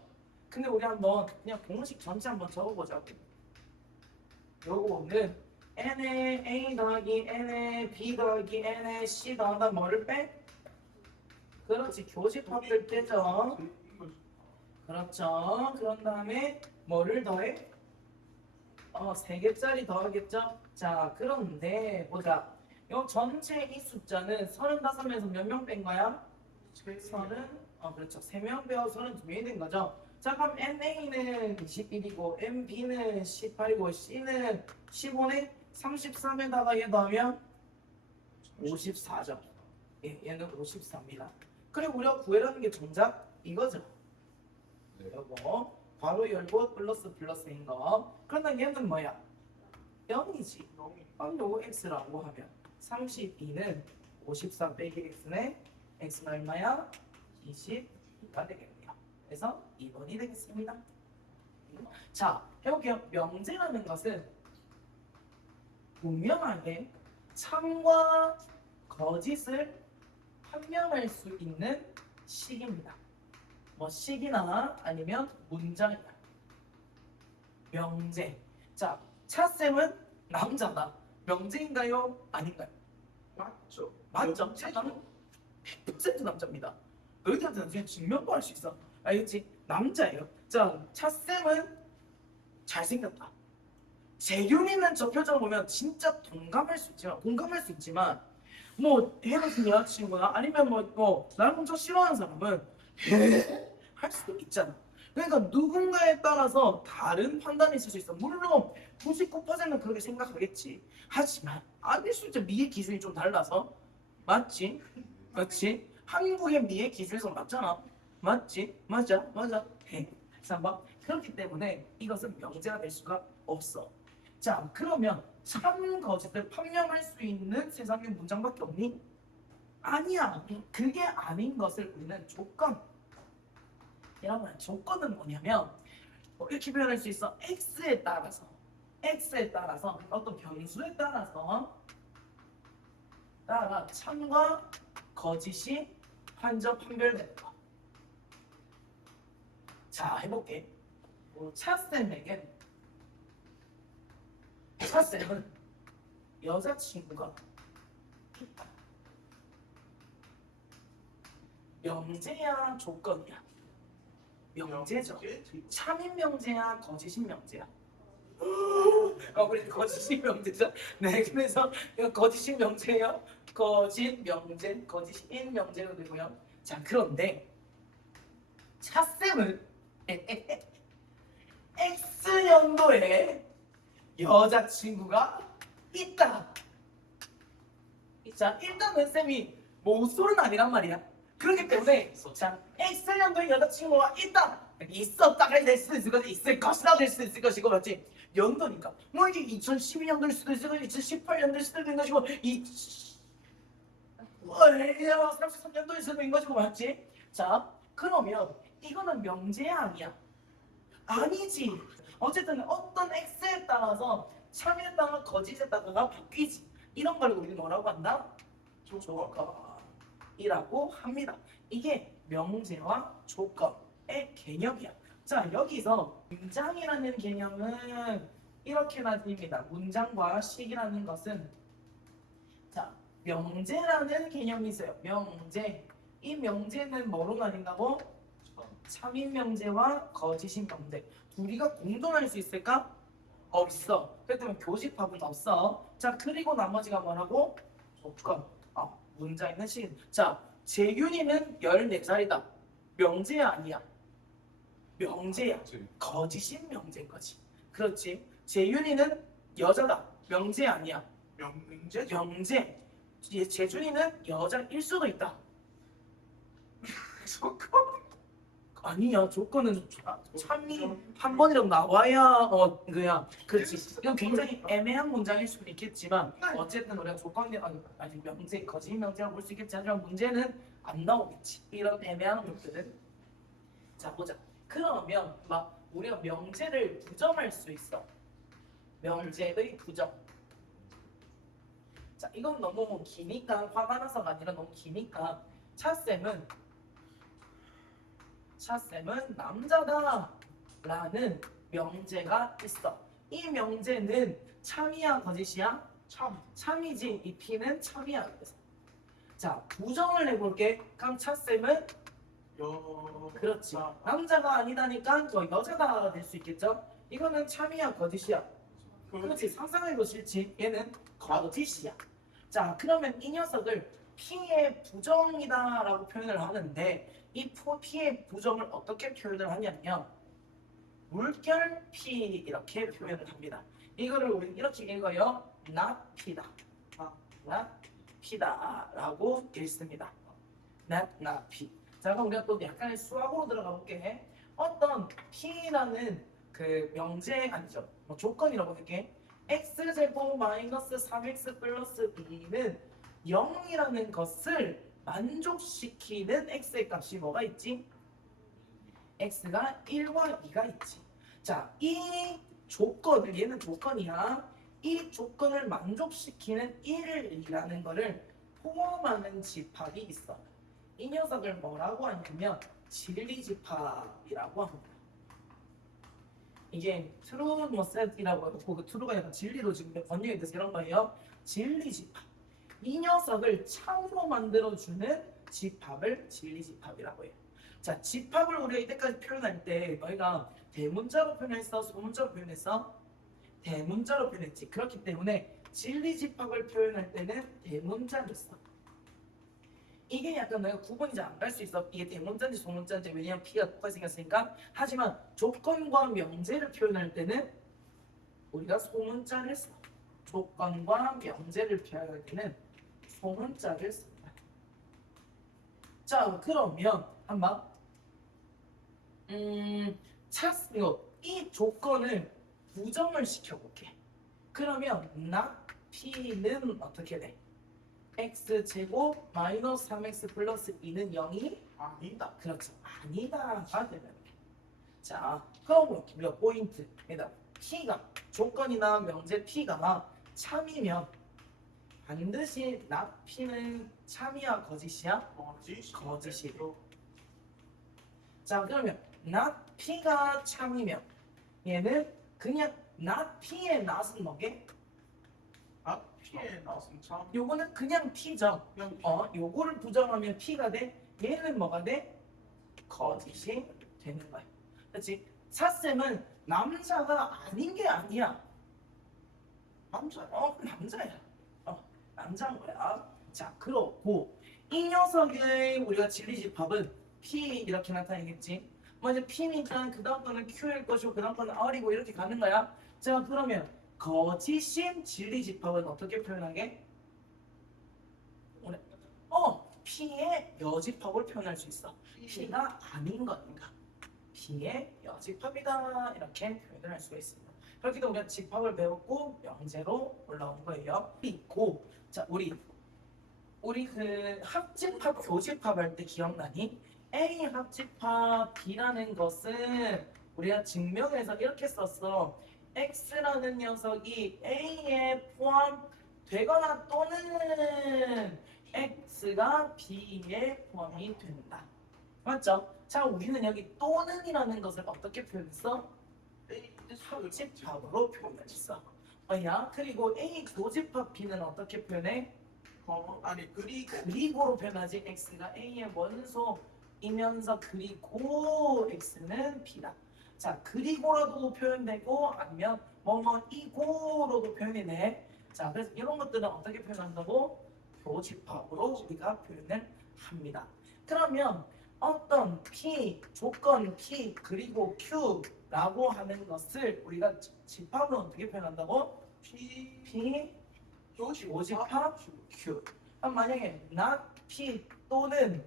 근데 우리 한번 그냥 공식 전체 한번 적어보자고. 요거는 N에 A 더하기 N에 B 더하기 N에 C 더하다 뭐를 빼? 그렇지, 교집합을 빼죠. 그렇죠. 그런 다음에 뭐를 더해? 3개짜리 더하겠죠? 자, 그런데 보자. 요 전체 이 숫자는 35명에서 몇 명 뺀 거야? 30, 그렇죠. 3명 빼어 32명이 된 거죠. 자, 그럼 NA는 21이고 MB는 18이고 C는 15네? 34에다가 얘 더하면 54죠. 얘는 54입니다. 그리고 우리가 구해라는 게 정작 이거죠. 네. 요거 괄호 열고 플러스인 거. 그러면 얘는 뭐야? 0이지. 그럼 요거 x라고 하면 32는 54 빼기 x네. x는 얼마야? 22가 되겠네요. 그래서 2번이 되겠습니다. 자, 해볼게요. 명제라는 것은 분명하게 참과 거짓을 판명할 수 있는 식입니다. 뭐 식이나 아니면 문장이나 명제. 자, 차쌤은 남자다. 명제인가요? 아닌가요? 맞죠? 맞죠? 차쌤은 100% 남자입니다. 너희들한테는 그냥 증명도 할 수 있어. 알겠지? 남자예요. 자, 차쌤은 잘생겼다. 재균이는 저 표정 보면 진짜 공감할 수 있지만 뭐 헤어진 여자친구나 아니면 뭐 나를 엄청 싫어하는 사람은 할 수도 있잖아. 그러니까 누군가에 따라서 다른 판단이 있을 수 있어. 물론 99%는 그렇게 생각하겠지. 하지만 아닐 수 있죠. 미의 기준이 좀 달라서. 맞지? 맞지? 한국의 미의 기준에서 맞잖아. 맞지? 맞아. 3번. 그렇기 때문에 이것은 명제가 될 수가 없어. 자, 그러면 참 거짓을 판명할 수 있는 세상에 문장밖에 없니? 아니야. 그게 아닌 것을 우리는 조건. 여러분, 조건은 뭐냐면 이렇게 표현할 수 있어. x에 따라서 어떤 변수에 따라 참과 거짓이 판별되는 거. 자, 해볼게. 차쌤은 여자친구가 있다. 명제야 조건이야? 명제죠. 참인 명제야 거짓인 명제야? 그래 거짓인 명제죠. 네, 그래서 이거 거짓인 명제예요. 거짓 명제, 거짓인 명제가 되고요. 자, 그런데 차쌤은 X년도에 여자친구가 있다. 자, 일단은 쌤이 뭐 웃소리는 아니란 말이야. 그렇기 때문에 자, X년도에 여자친구가 있다. 있었다가 될 수도 있을 것이 있을 것이다 될 수도 있을 것이고 맞지? 연도니까 뭐 이게 2012년도일 수도 있을 것이고 2018년도일 수도 있는 것이고 33년도일 수도 있는 것이고 맞지? 자, 그러면 이거는 명제야 아니야? 아니지. 어쨌든 어떤 X에 따라서 참에 따라 거짓에 따라가 바뀌지. 이런 걸 우리는 뭐라고 한다? 조건이라고 합니다. 이게 명제와 조건의 개념이야. 자, 여기서 문장이라는 개념은 이렇게 나뉩니다. 문장과 식이라는 것은 자, 명제라는 개념이 있어요. 명제. 이 명제는 뭐로 나뉜다고? 참인 명제와 거짓인 명제. 둘이가 공존할 수 있을까? 없어. 그렇기 때문에 교집합은 없어. 자, 그리고 나머지가 뭐라고? 조건. 문자 있는 식. 자, 재균이는 14살이다. 명제야 아니야? 명제야. 거짓인 명제인 거지. 그렇지. 재윤이는 여자다. 명제 아니야? 명제. 재준이는 여자일 수도 있다. 아니야. 조건은 참이 한 번이라도 나와야 그야. 그렇지. 이건 굉장히 애매한 문장일 수도 있겠지만 어쨌든 우리가 조건이 아니 명제 거짓 명제라고 볼 수 있겠지. 하지만 문제는 안 나오겠지. 이런 애매한 것들은. 자, 보자. 그러면 막 우리가 명제를 부정할 수 있어. 명제의 부정. 자, 이건 너무 기니까 화가 나서가 아니라 너무 기니까 차쌤은 남자다라는 명제가 있어. 이 명제는 참이야 거짓이야? 참이지. 이 P는 참이야. 그래서 자, 부정을 해볼게. 그럼 차쌤은 그렇지. 남자가 아니다니까 여자가 될 수 있겠죠? 이거는 참이야 거짓이야? 그렇지. 상상해도 싫지. 얘는 거짓이야. 자, 그러면 이 녀석을 P의 부정이다라고 표현을 하는데 이 P의 부정을 어떻게 표현을 하냐면 물결 P 이렇게 표현을 합니다. 이거를 우리는 이렇게 읽어요. not P다. not P다라고 읽습니다. not P. 자, 그럼 우리가 또 약간의 수학으로 들어가 볼게. 어떤 P라는 그 명제 아니죠. 뭐 조건이라고 할게. x제곱 마이너스 3x 플러스 2는 0이라는 것을 만족시키는 x의 값이 뭐가 있지? x가 1과 2가 있지. 자, 이 조건을, 얘는 조건이야. 이 조건을 만족시키는 1이라는 거를 포함하는 집합이 있어. 이 녀석을 뭐라고 하냐면 진리집합이라고 합니다. 이게 true 뭐 set이라고 하고 그 true가 약간 진리로 지금 번역이 돼서 이런 거예요. 진리집합. 이 녀석을 참으로 만들어주는 집합을 진리집합이라고 해요. 자, 집합을 우리가 이때까지 표현할 때 너희가 대문자로 표현했어? 소문자로 표현했어? 대문자로 표현했지. 그렇기 때문에 진리집합을 표현할 때는 대문자를 써. 이게 약간 내가 구분이 잘 안 갈 수 있어. 이게 대문자인지 소문자인지. 왜냐면 P가 똑같이 생겼으니까. 하지만 조건과 명제를 표현할 때는 우리가 소문자를 써. 조건과 명제를 표현할 때는 소문자를 씁니다. 자, 그러면 한번 이 조건을 부정을 시켜볼게. 그러면 not P는 어떻게 돼? x제곱 마이너스 3x 플러스 2는 0이 아니다. 그렇죠. 아니다가 되는 게. 자, 그럼 우리가 포인트에다 P가 조건이나 명제 P가 참이면 반드시 not P는 참이야 거짓이야? 거짓이. 자, 그러면 not P가 참이면 얘는 그냥 not P의 not은 뭐게? 아, 피해 나왔으면 참. 요거는 그냥 P죠. 그냥 요거를 부정하면 P가 돼. 얘는 뭐가 돼? 거짓이 되는 거야. 그렇지? 사쌤은 남자가 아닌 게 아니야. 남자. 남자야. 남자인 거야. 자, 그렇고 이 녀석의 우리가 진리집합은 P 이렇게 나타내겠지. 먼저 P니까 그 다음 거는 Q일 것이고 그 다음 거는 R이고 이렇게 가는 거야. 자, 그러면 거짓인 진리집합은 어떻게 표현하게? P의 여집합을 표현할 수 있어. P가 아닌 거니까 P의 여집합이다 이렇게 표현을 할 수가 있습니다. 그렇게 해서 우리가 집합을 배웠고 명제로 올라온 거예요. 있고 자 우리 그 합집합 교집합 할 때 기억나니? A 합집합 B라는 것은 우리가 증명해서 이렇게 썼어. X라는 녀석이 A에 포함되거나 또는 X가 B에 포함이 된다. 맞죠? 자, 우리는 여기 또는이라는 것을 어떻게 표현했어? 합집합으로 표현했어. 야, 그리고 A 교집합 B는 어떻게 표현해? 아니 그리고 그리고로 표현하지. X가 A의 원소이면서 그리고 X는 B다. 자, 그리고라도 표현되고 아니면 뭐뭐이고로도 표현이 돼. 자, 그래서 이런 것들은 어떻게 표현한다고? 교집합으로 우리가 표현을 합니다. 그러면 어떤 P, 조건 P 그리고 Q라고 하는 것을 우리가 집합으로 어떻게 표현한다고? P 교집합 Q. 그럼 만약에 not P 또는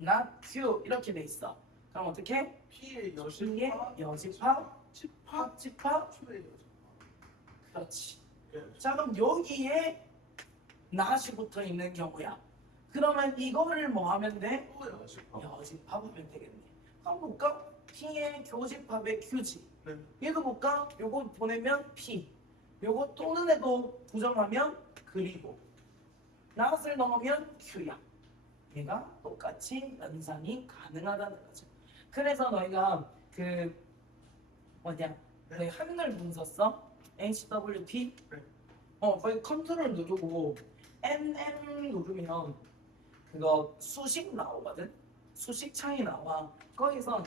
not Q 이렇게 돼 있어. 그럼 어떻게? 피해 P의 여집합 여집합, 합집합, 피해 여집합. 그렇지. 자, 그럼 여기에 not이 붙어 있는 경우야. 그러면 이거를 뭐 하면 돼? 또 여집합. 여집합하면 되겠네. 한번 볼까? P의 교집합의 Q지. 네. 얘도 볼까? 요거 보내면 P. 요거 또는 해도 부정하면 그리고. not을 넣으면 Q야. 얘가 똑같이 연산이 가능하다는 거죠. 그래서 너희가 그 너희 한글 문서 써? HWP? 네. 거기 컨트롤 누르고 NM 누르면 그거 수식 나오거든? 수식 창이 나와. 거기서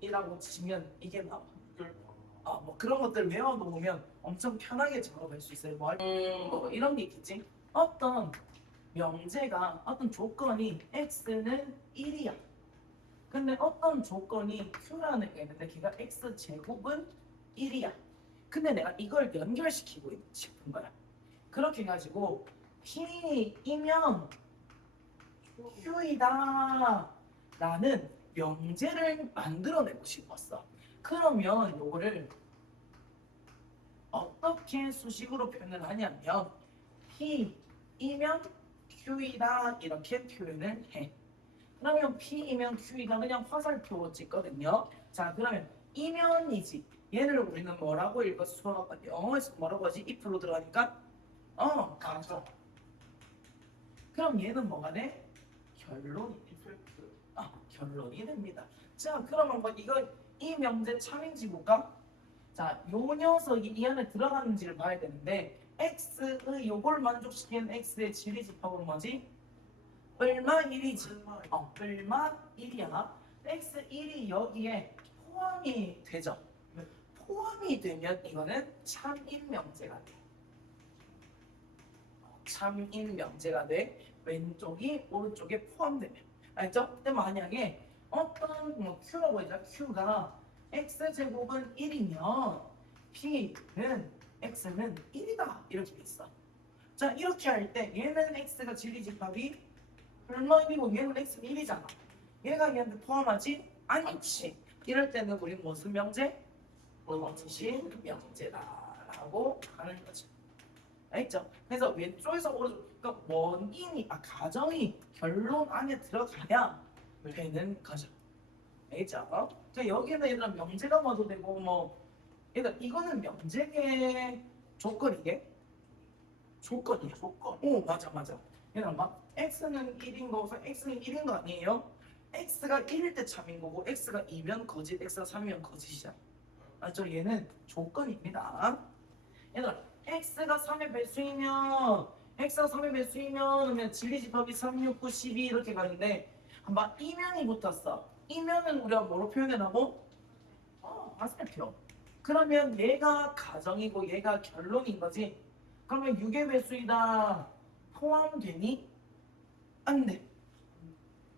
not이라고 치면 이게 나와. 뭐 그런 것들 외워놓으면 엄청 편하게 작업할 수 있어요. 뭐 이런 게 있겠지. 어떤 명제가 어떤 조건이 x는 1이야. 근데 어떤 조건이 q라는 게 있는데 걔가 x 제곱은 1이야. 근데 내가 이걸 연결시키고 싶은 거야. 그렇게 해가지고 P이면 Q이다 라는 명제를 만들어내고 싶었어. 그러면 요거를 어떻게 수식으로 표현을 하냐면 P이면 Q이다 이렇게 표현을 해. 그러면 P이면 Q이다 그냥 화살표 찍거든요. 자 그러면 이면이지. 얘를 우리는 뭐라고 읽어? 수학 영어에서 뭐라고 하지? if로 들어가니까 가정. 그럼 얘는 뭐가 돼? 결론이 이펙트. 결론이 됩니다. 자 그러면 뭐 이거 이 명제 참인지 볼까? 자, 요 녀석이 이 안에 들어가는지를 봐야 되는데 x의 요걸 만족시키는 x의 진리집합은 뭐지? 얼마 1이지? 얼마 1이야. x1이 여기에 포함이 되죠. 포함이 되면 이거는 참인 명제가 돼. 참인 명제가 돼. 왼쪽이 오른쪽에 포함되면. 알죠? 근데 만약에 어떤 뭐 q라고 하자. q가 x제곱은 1이면 p는 x는 1이다 이렇게 있어. 자 이렇게 할 때 얘는 x가 진리집합이 얼마이고 얘는 x는 1이잖아. 얘가 얘한테 포함하지? 아니지. 이럴 때는 우리 무슨 명제? 거짓인 명제다라고 하는 거죠. 알겠죠? 그래서 왼쪽에서 오른쪽 그러니까 원인이 가정이 결론 안에 들어가야 되는 거죠. 알겠죠? 자 여기는 얘들아 명제가 와도 되고 뭐 얘들 이거는 명제의 조건이게 조건이야. 조건. 오 맞아. 얘들아 막 x는 1인 거서 x는 1인 거 아니에요? x가 1일 때 참인 거고 x가 2면 거짓, x가 3이면 거짓이잖아. 맞죠? 얘는 조건입니다. 얘들아 x가 3의 배수이면 x가 3의 배수이면 진리집합이 3, 6, 9, 12 이렇게 가는데 한번 이면이 붙었어. 이면은 우리가 뭐로 표현하고? 화살표. 그러면 얘가 가정이고 얘가 결론인 거지. 그러면 6의 배수이다 포함되니? 안 돼.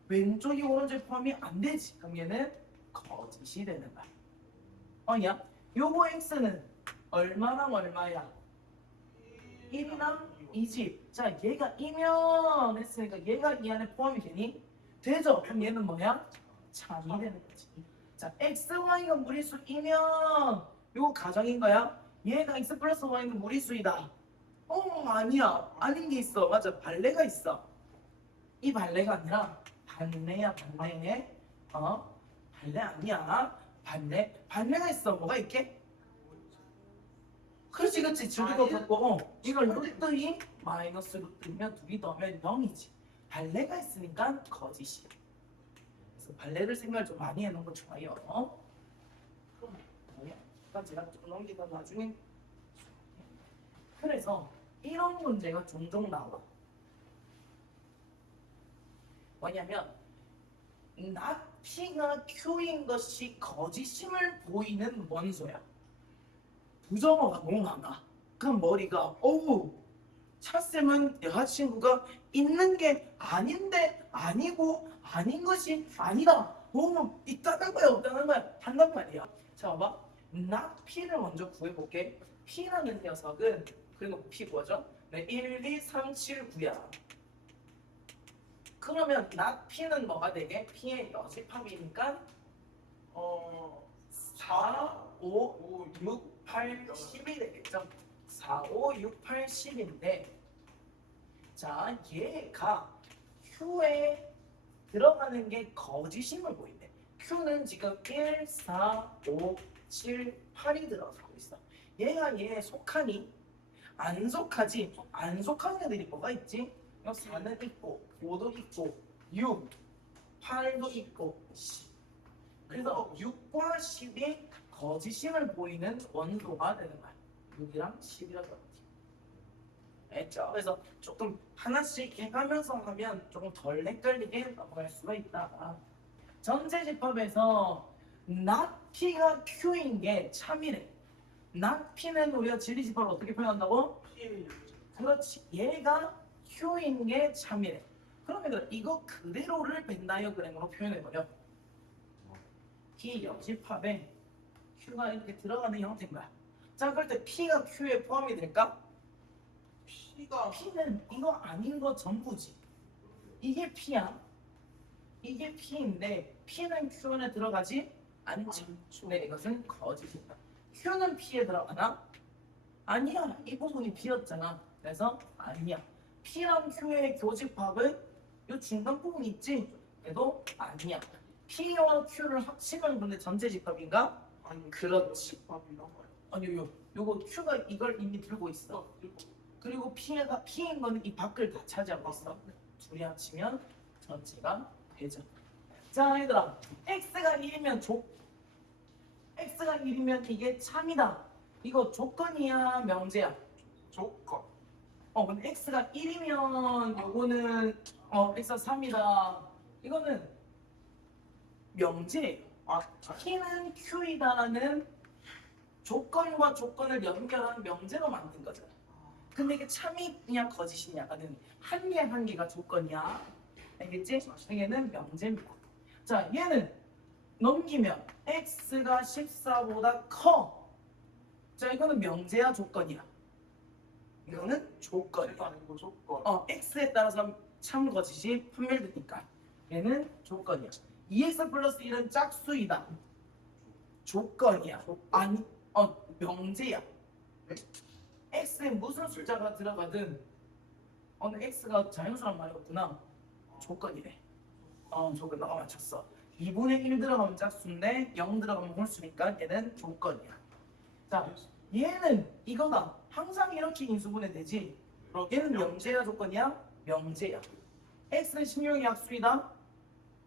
왼쪽이 오른쪽이 포함이 안 되지. 그럼 얘는 거짓이 되는 거야. 야, 요거 x는 얼마랑 얼마야? 1이랑 2지. 자, 얘가 이면 했으니까 얘가 이 안에 포함이 되니? 되죠? 그럼 얘는 뭐야? 참이 되는 거지. 자, x, y가 무리수이면 요거 가정인 거야? 얘가 x 플러스 y는 무리수이다. 아니야. 아닌 게 있어. 맞아. 발레가 있어. 이 발레가 아니라 반례야, 반례. 발레 아니야. 반례가 있어. 뭐가 있게? 그렇지. 줄이고 갖고 이걸 루트 2 마이너스 루트 2면 2이 더하면 0이지. 발레가 있으니까 거짓이야. 그래서 발레를 생각을 좀 많이 해놓은 거 좋아요. 그러니까 제가 좀 넘기다 나중에 그래서 이런 문제가 종종 나와. 뭐냐면 not P가 Q인 것이 거짓임을 보이는 원소야. 부정어가 너무 많아. 그럼 머리가 차쌤은 여자친구가 있는 게 아닌데 아니고 아닌 것이 아니다. 있다는 거야 없다는 거야 한단 말이야. 자 봐봐. not P를 먼저 구해볼게. P라는 녀석은 그리고 P 뭐죠? 1, 2, 3, 7, 9야. 그러면 not P는 뭐가 되게? P의 여집합이니까 4, 5, 6, 8, 10이 되겠죠? 4, 5, 6, 8, 10인데 자 얘가 Q에 들어가는 게 거짓임을 보이네. Q는 지금 1, 4, 5, 7, 8이 들어가고 있어. 얘가 얘에 속하니? 안 속하지? 안 속한 애들이 뭐가 있지? 4는 있고 5도 있고 6, 8도 있고 10. 그래서 6과 10이 거짓임을 보이는 원소가 되는 거야. 6이랑 10이라고 하지. 알죠? 그래서 조금 하나씩 해가면서 하면 조금 덜 헷갈리게 넘어갈 수가 있다. 전체집합에서 not P가 Q인 게 참이래. not P는 우리가 진리집합을 어떻게 표현한다고? 그렇지. 얘가 Q인 게 참이래. 그러면 이거 그대로를 벤 다이어그램으로 표현해버려. P 여집합에 Q가 이렇게 들어가는 형태인 거야. 자, 그럴 때 P가 Q에 포함이 될까? P가 P는 이거 아닌 거 전부지. 이게 P야. 이게 P인데 P는 Q 안에 들어가지 않지. 네, 이것은 거짓이다. Q는 P에 들어가나? 아니야. 이 부분이 P였잖아. 그래서 아니야. P랑 Q의 교집합은 이 중간 부분 있지? 그래도 아니야. P와 Q를 합치면 근데 전체 집합인가? 아니 그렇지. 집합이란 거야. 아니 요거 Q가 이걸 이미 들고 있어. 그리고 P인 거는 이 밖을 다 차지하고 있어. 둘이 합치면 전체가 되죠. 자 얘들아, X가 1이면 X가 1이면 이게 참이다. 이거 조건이야 명제야? 조건. 근데 X가 1이면 요거는 X가 3이다. 이거는 명제예요. P는 Q이다라는 조건과 조건을 연결하는 명제로 만든 거잖아. 근데 이게 참이냐 거짓이냐는 한 개 한 개가 조건이야. 알겠지? 얘는 명제입니다. 자, 얘는 넘기면 x가 14보다 커. 자, 이거는 명제야 조건이야? 이거는 조건이야. 아니고 조건. x에 따라서 참 거짓이 판별되니까 얘는 조건이야. 2x 플러스 1은 짝수이다. 조건이야. 아니, 명제야. x에 무슨 숫자가 들어가든 x가 자연수란 말이었구나. 조건이래. 조건 너가 맞췄어. 2분의 1 들어가면 짝수인데 0 들어가면 홀수니까 얘는 조건이야. 자, 얘는 이거다. 항상 이렇게 인수분해 되지. 얘는 명제야 조건이야? 명제야. x는 16의 약수이다?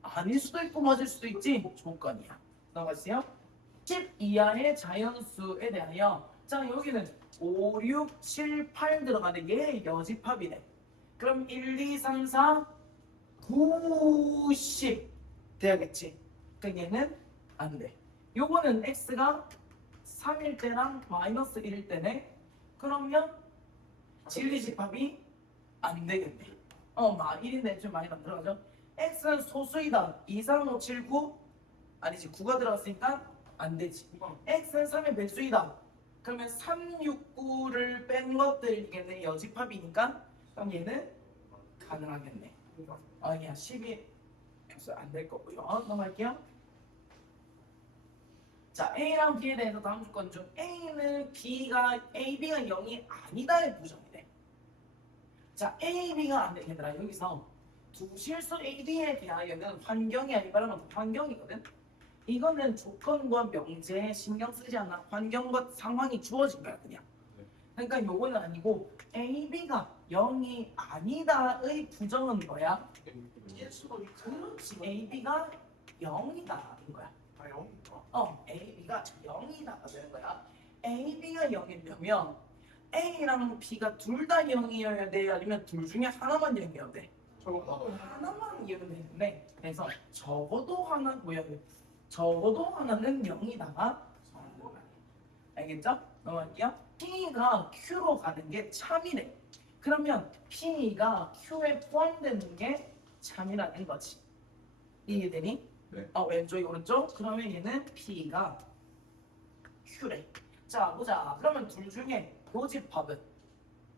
아닐 수도 있고 맞을 수도 있지. 조건이야. 넘어가세요. 10 이하의 자연수에 대하여 자 여기는 5, 6, 7, 8 들어가는데 얘 여집합이네. 그럼 1, 2, 3, 4, 9, 10 돼야겠지. 그러니까 얘는 안 돼. 요거는 x가 3일 때랑 마이너스 1일 때네. 그러면 진리집합이 안 되겠네. 1인데 좀 많이 만들어가죠. x는 소수이다. 2, 3, 5, 7, 9 아니지 9가 들어갔으니까 안 되지. x는 3의 배수이다. 그러면 3, 6, 9를 뺀 것들이겠네. 여집합이니까 그럼 얘는 가능하겠네. 아니야 10이 안 될 거고요. 넘어갈게요. 자 A랑 B에 대해서 다음 조건 중 A는 AB가 0이 아니다의 부정이네. 자 AB가 안 돼. 얘들아 여기서 두 실수 AB에 대하여는 환경이 아니라 환경이거든. 이거는 조건과 명제에 신경 쓰지 않아. 환경과 상황이 주어진 거야 그냥. 그러니까 요거는 아니고 AB가 0이 아니다의 부정은 뭐야? 예수로 그렇지. AB가 0이다인 거야. 영인가? AB가 0이다가 되는 거야. AB가 0이려면 A랑 B가 둘 다 0이어야 돼? 아니면 둘 중에 하나만 0이어야 돼? 하나만 0이면 되는데 그래서 적어도 하나는 0이다가 알겠죠? 넘어갈게요. P가 Q로 가는 게 참이래. 그러면 P가 Q에 포함되는 게 참이라는 거지. 이해되니? 네. 왼쪽이 오른쪽? 그러면 얘는 P가 Q래. 자 보자. 그러면 둘 중에 교집합은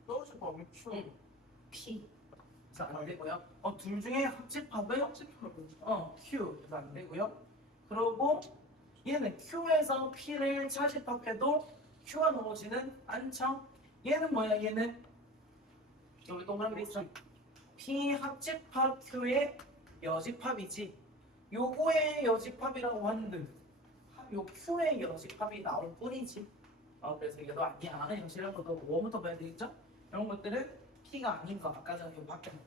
교집합은 Q. P. 그래서 안 되고요. 둘 중에 합집합은 Q. 그래서 안 되고요. 그리고 얘는 Q에서 P를 차집합해도 Q가 나오지는 않죠. 얘는 뭐야? 얘는 여기 동그라미 돼 있어. P 합집합 Q의 여집합이지. 요거의 여집합이라고 하는데 요 Q의 여집합이 나올 뿐이지. 그래서 이게 너 아니야. 이런 것도 5부터 봐야 되겠죠? 이런 것들은 P가 아닌 거. 아까 전에 요 밖에 나올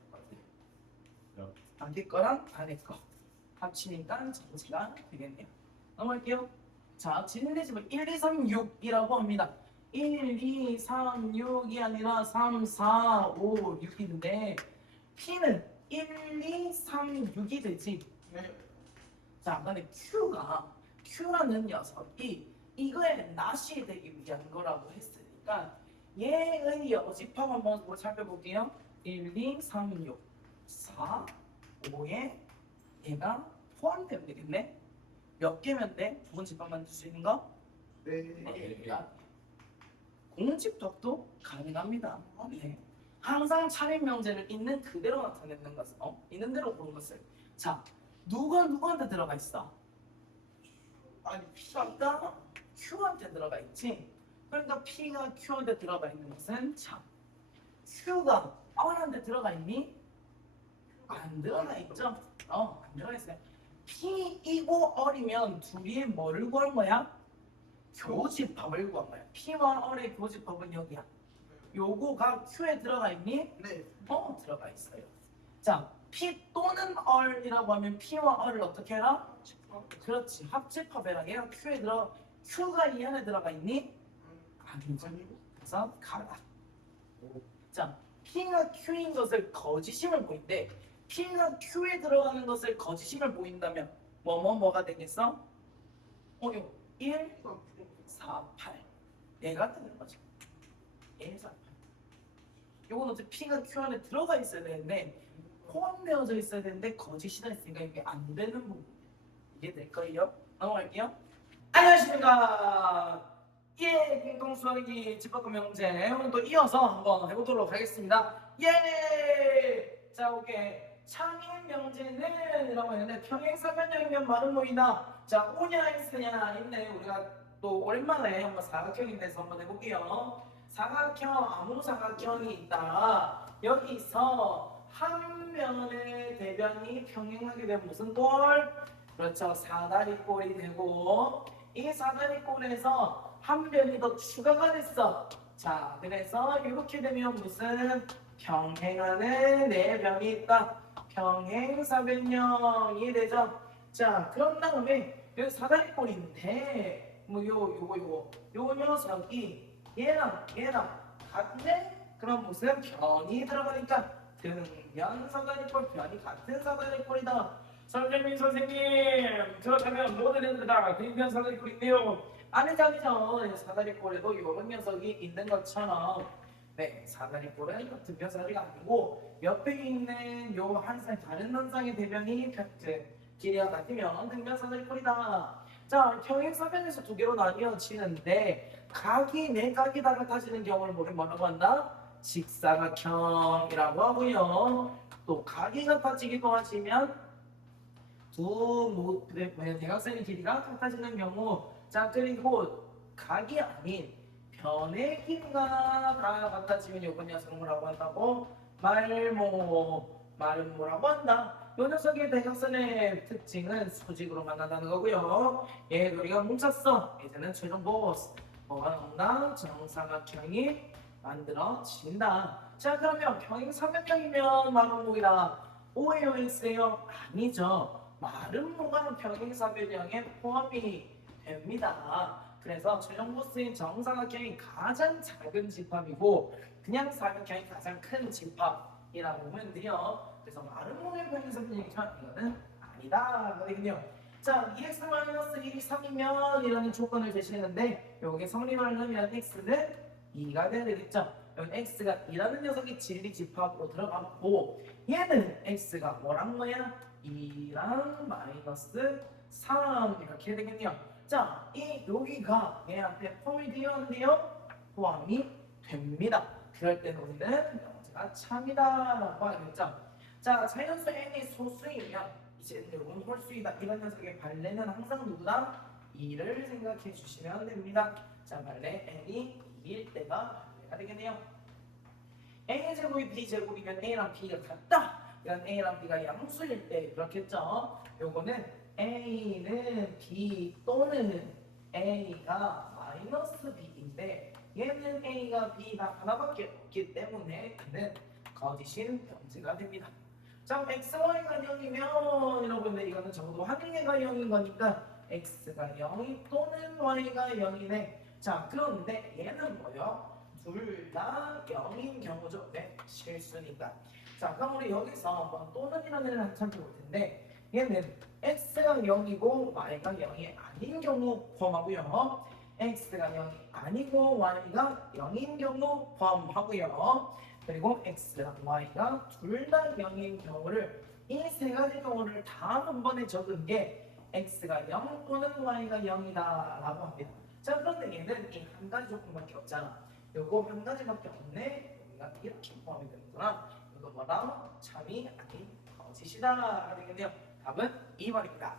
거거든. 안될 거랑 안될 거 합치니까 전체가 되겠네요. 넘어갈게요. 자, 진리집을 1, 2, 3, 6이라고 합니다. 1, 2, 3, 6이 아니라 3, 4, 5, 6인데 P는 1, 2, 3, 6이 되지. 네. 자, 근데 Q라는 녀석이 이거에 낫이 되기 위한 거라고 했으니까 얘의 여집합 한번 살펴볼게요. 1, 2, 3, 6, 4, 5에 얘가 포함되면 되겠네. 몇 개면 돼? 부분집합 만들 수 있는 거? 네. 공집합도 가능합니다. 네. 항상 차림 명제를 있는 그대로 나타내는 것을 있는 대로 보는 것을. 자, 누가 누구한테 들어가 있어? 아니 P가 Q한테 들어가 있지. 그러니까 P가 Q한테 들어가 있는 것은 자, Q가 R한테 들어가 있니? 안 들어가 있죠? 안 들어가 있어요. P이고 R이면 둘이 뭐를 구한 거야? 교집합을 구한 거야. P와 R의 교집합은 여기야. 요거가 Q에 들어가 있니? 네. 들어가 있어요. 자, P 또는 R이라고 하면 P와 R을 어떻게 해라? 그렇지. 합집합해라. 얘가 Q가 이 안에 들어가 있니? 아니죠. 그래서 가라. 자, P가 Q인 것을 거짓임을 보인대. P가 Q에 들어가는 것을 거짓임을 보인다면 뭐가 되겠어? 요 1, 4, 8 얘가 되는 거죠. 1, 4, 8 요건 어차피 P가 Q 안에 들어가 있어야 되는데 포함되어져 있어야 되는데 거짓이다 했으니까 이게 안 되는 부분. 이게 될 거예요. 넘어갈게요. 안녕하십니까. 예, 공동수학이 집합과 명제 오늘 또 이어서 한번 해보도록 하겠습니다. 예! 자, 오케이. 창의 명제는 이라고 했는데 평행사변형이면 말은 뭐이다? 자, 오냐 있으냐 있네. 우리가 또 오랜만에 한번 사각형인데서 한번 해볼게요. 사각형, 아무 사각형이 있다. 여기서 한 면의 대변이 평행하게 되면 무슨 꼴? 그렇죠. 사다리꼴이 되고 이 사다리꼴에서 한 변이 더 추가가 됐어. 자, 그래서 이렇게 되면 무슨 평행하는 네 변이 있다. 평행사변형이 되죠. 자, 그런 다음에 여기 사다리꼴인데 요 녀석이 얘랑 같네? 그럼 무슨 변이 들어가니까 등변 사다리꼴 변이 같은 사다리꼴이다. 선생님 그렇다면 모든 애들 다 등변 사다리꼴인데요. 아니죠. 사다리꼴에도 이런 녀석이 있는 것처럼 네, 사다리꼴은 등변 사다리가 아니고 옆에 있는 요 다른 한 쌍의 대변이 길이가 같으면 등변 사다리꼴이다. 자, 평행사변에서 두 개로 나뉘어지는데 각이 네 각이다 같아지는 경우를 뭐라고 한다? 직사각형이라고 하고요. 또 각이 같아지기도 하지만 대각선의 길이가 같아지는 경우. 자, 그리고 각이 아닌 변의 길이가 같아지면 요번 녀석을 뭐라고 한다고? 말은 뭐라고 한다? 요 녀석의 대각선의 특징은 수직으로 만난다는 거고요. 얘 우리가 뭉쳤어. 이제는 최종 보스 뭐가 나온다? 정사각형이 만들어진다. 자, 그러면 평행사변형이면 마름모이다. O예요, X예요? 아니죠. 마름모가 평행사변형에 포함이 됩니다. 그래서 최종 보스인 정사각형이 가장 작은 집합이고 그냥 사각형이 가장 큰 집합이라고 보면 돼요. 그래서 마름모의 평행사변형이지만 이거는 아니다 거든요. 자, 2x-1이 3이면 이라는 조건을 제시했는데 요게 성립하려면 x는 2가 돼야 되겠죠. 여기 x가 2라는 녀석이 진리 집합으로 들어갔고 얘는 x가 뭐란 거야? 2랑 마이너스 3 이렇게 되겠네요. 자, 여기가 얘한테 포함이 되었는데요. 포함이 됩니다. 그럴 때는 우리는 명제가 참이다라고 하겠죠. 자, 자연수 n이 소수이면 이제 여러분 홀수이다. 이런 녀석의 발레는 항상 누구다? 2를 생각해 주시면 됩니다. 자, 발레 n이 2일 때가 발레가 되겠네요. a 제곱이 b 제곱이면 a랑 b가 같다. 이건 a랑 b가 양수일 때 그렇겠죠. 요거는 a는 b 또는 a가 마이너스 b인데 얘는 a가 b 다 하나밖에 없기 때문에 그는 거짓인 병제가 됩니다. 자, xy가 0이면 이러고 있는데 이거는 적어도 한 개가 0인 거니까 x가 0이 또는 y가 0이네. 자, 그런데 얘는 뭐요? 둘 다 0인 경우죠. 네, 실수니까. 자, 그럼 우리 여기서 한번 또는이라는 애를 찾아볼 텐데 얘는 x가 0이고 y가 0이 아닌 경우 포함하고요. x가 0이 아니고 y가 0인 경우 포함하고요. 그리고 x랑 y가 둘 다 0인 경우를 이 세 가지 경우를 다 한 번에 적은 게 x가 0 또는 y가 0이다 라고 합니다. 자, 그런데 얘는 이 한 가지 조건밖에 없잖아. 요거 한 가지밖에 없네. A가 이렇게 포함이 되는구나. 이거 뭐다? 참이 아닌 거짓이다 되겠네요. 답은 2번입니다.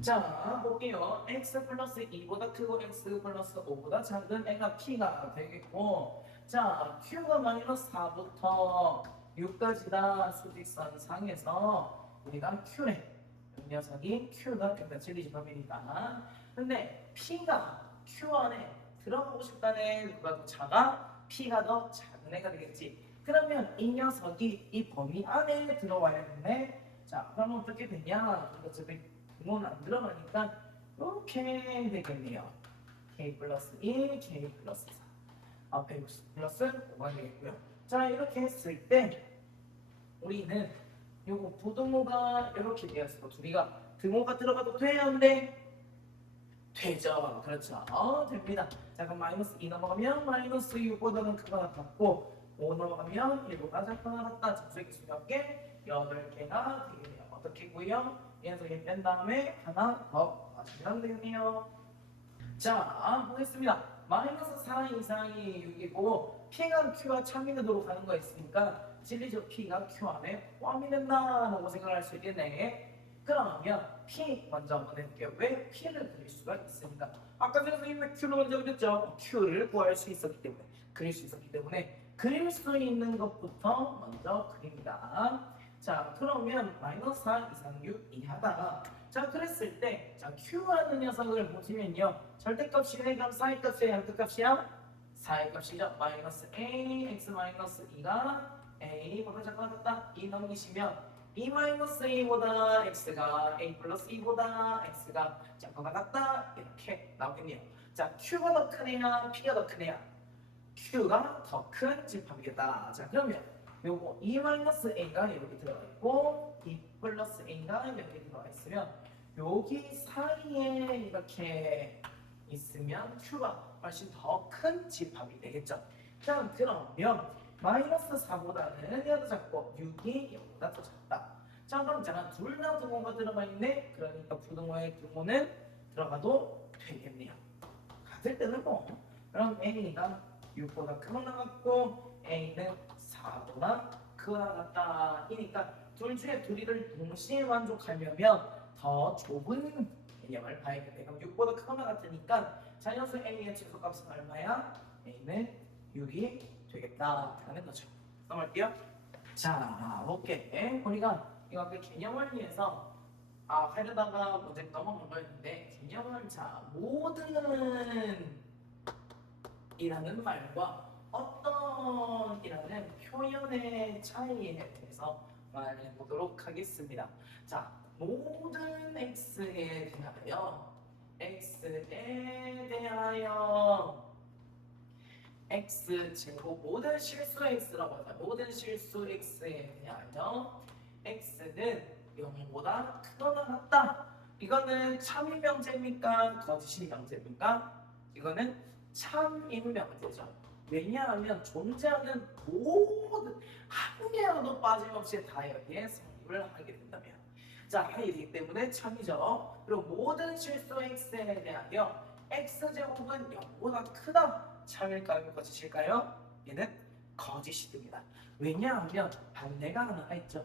자 볼게요. x 플러스 2보다 크고 x 플러스 5보다 작은 애가 p가 되겠고, 자 q가 마이너스 4부터 6까지다 수직선 상에서 우리가 q래. 이 녀석이 q가 일단 진리집합이니까. 근데 p가 q 안에 들어가고 싶다는 누가 더 작아? p가 더 작은 애가 되겠지. 그러면 이 녀석이 이 범위 안에 들어와야겠네. 자 그러면 어떻게 되냐? 어차피 구멍은 안 들어가니까 이렇게 되겠네요. k 플러스 1, k 플러스 4 앞에 플러스 5가 되겠고요. 자 이렇게 했을 때 우리는 요거 부등호가 이렇게 되었어. 둘이가 등호가 들어가도 돼요? 안 돼? 되죠. 그렇죠. 됩니다. 자 그럼 마이너스 2 넘어가면 마이너스 6보다는 크거나 같고, 5 넘어가면 1보다 작거나 같다. 접속의 수 몇 개? 8개가 되겠네요. 어떻게 구해요? 얘에서 얘 뺀 다음에 하나 더 맞추면 되겠네요. 자 보겠습니다. 마이너스 4 이상이 6이고 P가 Q가 참이되도록 하는 거 있으니까 진리적 P가 Q 안에 포함이 된다라고 생각할 수 있겠네. 그러면 P 먼저 한번 해볼게요. 왜 P를 그릴 수가 있습니까? 아까 선생님이 왜 Q를 먼저 그렸죠? Q를 구할 수 있었기 때문에, 그릴 수 있었기 때문에 그릴 수 있는 것부터 먼저 그립니다. 자 그러면 마이너스 4 이상 6 이하다. 자 그랬을 때 자 Q라는 녀석을 보시면요, 절대값이 그럼 4의 값이야, 양끝값이야? 4의 값이죠. 마이너스 A, x 마이너스 2가 A보다 작거나 같다. 2 넘기시면 2 마이너스 A보다 X가 A 플러스 2보다 X가 작거나 같다. 이렇게 나오겠네요. 자 Q가 더 큰 애야, P가 더 큰 애야? Q가 더 큰 집합이겠다. 자 그러면 요거 2 마이너스 A가 여기 들어가 있고 2 플러스 A가 여기 들어가 있으면 여기 사이에 이렇게 있으면 Q가 훨씬 더 큰 집합이 되겠죠. 자 그러면 마이너스 4보다는 얘가 더 작고 6이 얘보다 더 작다. 자 그럼 있잖아, 둘 다 등호가 들어가 있네. 그러니까 부등호의 등호는 들어가도 되겠네요. 같을 때는 뭐 그럼 A가 6보다 크거나 같고 A는 4보다 크거나 같다. 이니까 둘 중에 둘이를 동시에 만족하려면 더 좁은 개념을 봐야겠네. 그럼 6보다 크거나 같으니까 자연수 A의 최소값은 얼마야? A는 6이 되겠다 라는 거죠. 넘어갈게요. 자 볼게. 우리가 이거 아까 개념을 위해서 하려다가 문제 넘어간 거였는데, 개념은 자 모든 이라는 말과 어떤 이라는 표현의 차이에 대해서 말해보도록 하겠습니다. 자, 모든 x에 대하여 x제곱 모든 실수 x라고 하자. 모든 실수 x에 대하여 x는 0보다 크거나 같다. 이거는 참인 명제입니까? 거짓인 명제입니까? 이거는 참인 명제죠. 왜냐하면 존재하는 모든 한 개라도 빠짐없이 다 여기에 성립을 하게 된다면, 자 이기 때문에 참이죠. 그리고 모든 실수 x에 대하여 x제곱은 0보다 크다. 참일까요? 거짓일까요? 얘는 거짓이 됩니다. 왜냐하면 반대가 하나가 있죠.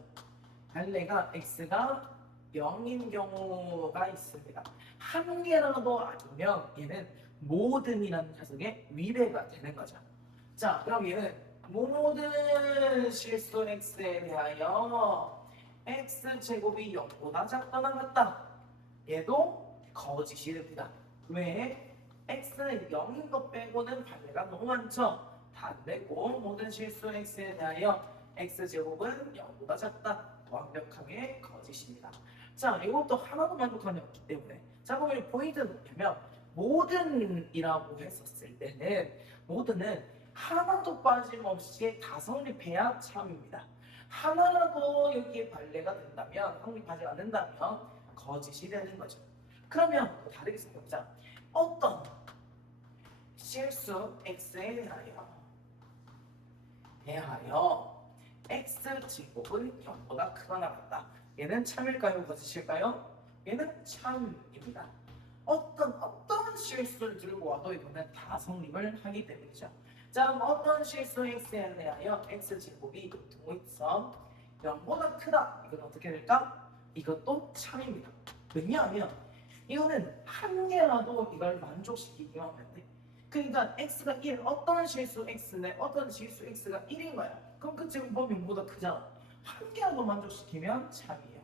반대가 x가 0인 경우가 있습니다. 한 개라도 아니면 얘는 모든이라는 녀석의 위배가 되는 거죠. 자 그럼 얘는 모든 실수 x에 대하여 x제곱이 0보다 작거나 같다. 얘도 거짓이 됩니다. 왜? x는 0인 것 빼고는 반대가 너무 많죠. 다 안 되고 모든 실수 x에 대하여 x제곱은 0보다 작다. 완벽하게 거짓입니다. 자 이것도 하나도 만족하지 않기 때문에, 자 그럼 이 포인트는 뭐냐면 모든이라고 했었을 때는 모든은 하나도 빠짐없이 다 성립해야 참입니다. 하나라도 여기에 발레가 된다면, 성립하지 않는다면 거짓이 되는 거죠. 그러면 또 다르게 생각해보자. 어떤 실수 x에 대하여 x제곱은 0보다 크거나 같다. 얘는 참일까요? 거짓일까요? 얘는 참입니다. 어떤 실수를 들고 와도 이거는 다 성립을 하기 때문이죠. 자, 그럼 어떤 실수 x에 대하여 x제곱이 동위성 0보다 크다. 이건 어떻게 될까? 이것도 참입니다. 왜냐하면 이거는 한 개라도 이걸 만족시키기만 하면 돼. 그러니까 x가 1, 어떤 실수 x네, 어떤 실수 x가 1인 거야. 그럼 그 제곱법이 0보다 크잖아. 한 개라도 만족시키면 참이에요.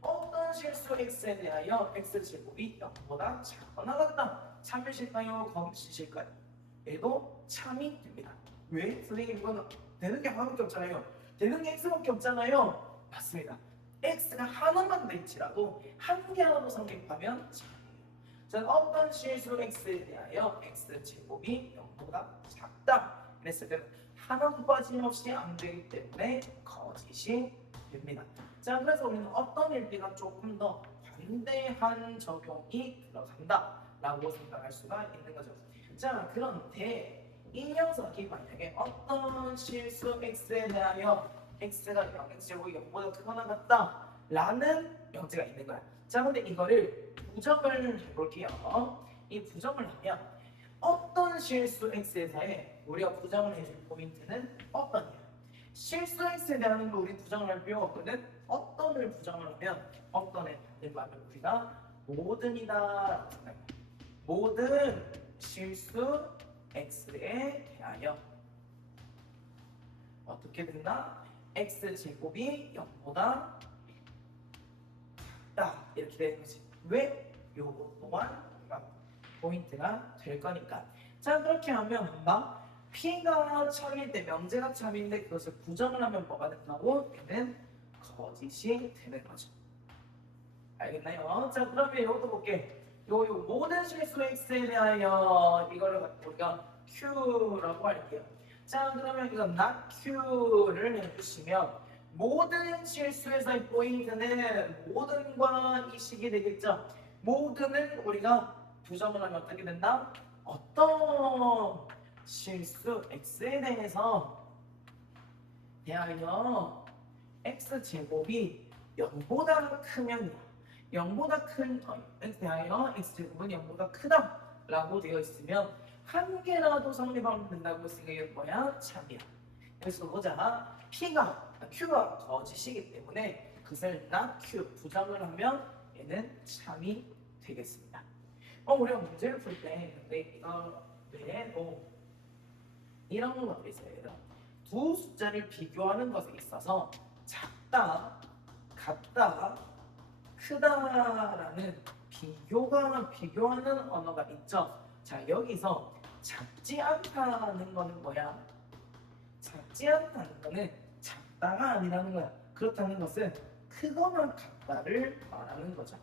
어떤 실수 x에 대하여 x제곱이 0보다 작거나 같다. 참이실까요? 거짓일까요? 얘도 참이 됩니다. 왜? 선생님 이거는 되는 게 하나밖에 없잖아요. 되는 게 x밖에 없잖아요. 맞습니다. x가 하나만 될지라도 한 개라도 성립하면 참이에요. 자, 어떤 실수 x에 대하여 x제곱이 0보다 작다. 그랬을 때는 하나도 빠짐없이 안 되기 때문에 거짓이 됩니다. 자, 그래서 우리는 어떤 일비가 조금 더 관대한 적용이 들어간다라고 생각할 수가 있는 거죠. 자, 그런데 이 녀석이 만약에 어떤 실수 x에 대하여 x가 0x제곱이 0보다 크거나 같다라는 명제가 있는 거야. 자, 근데 이거를 부정을 해볼게요. 이 부정을 하면 어떤 실수 x에 대해 우리가 부정을 해줄 포인트는 어떤이야? 실수 x에 대한 거 우리 부정을 할 필요가 없거든. 어떤을 부정을 하면 어떤의 반대말을 우리가 모든이다. 모든 실수 x에 대하여 어떻게 된다? x제곱이 0보다 작다. 이렇게 되는 거지. 왜? 요거 또한 포인트가 될 거니까. 자, 그렇게 하면 막 P가 참일 때 명제가 참인데 그것을 부정을 하면 뭐가 된다고? 얘는 거짓이 되는 거죠. 알겠나요? 자, 그러면 이것도 볼게. 요 모든 실수 x에 대하여 이거를 갖고 우리가 q라고 할게요. 자, 그러면 이거 not q를 해주시면 모든 실수에서의 포인트는 모든과 이 식이 되겠죠. 모든은 우리가 부정을 하면 어떻게 된다? 어떤 실수 x에 대하여 x제곱이 0보다 크면 0보다 큰 대하여 x제곱은 0보다 크다 라고 되어 있으면 한 개라도 성립하면 된다고 했으니까 이게 뭐야? 참이야. 그래서 보자. q가 거짓이기 때문에 그것을 not q 부정을 하면 얘는 참이 되겠습니다. 우리가 문제를 풀 때 근데 이거 외에도 이런 것도 있어요. 두 숫자를 비교하는 것에 있어서 작다, 같다, 크다라는 비교하는 언어가 있죠. 자, 여기서 작지 않다는 거는 뭐야? 작지 않다는 거는 작다가 아니라는 거야. 그렇다는 것은 크거나 같다를 말하는 거죠.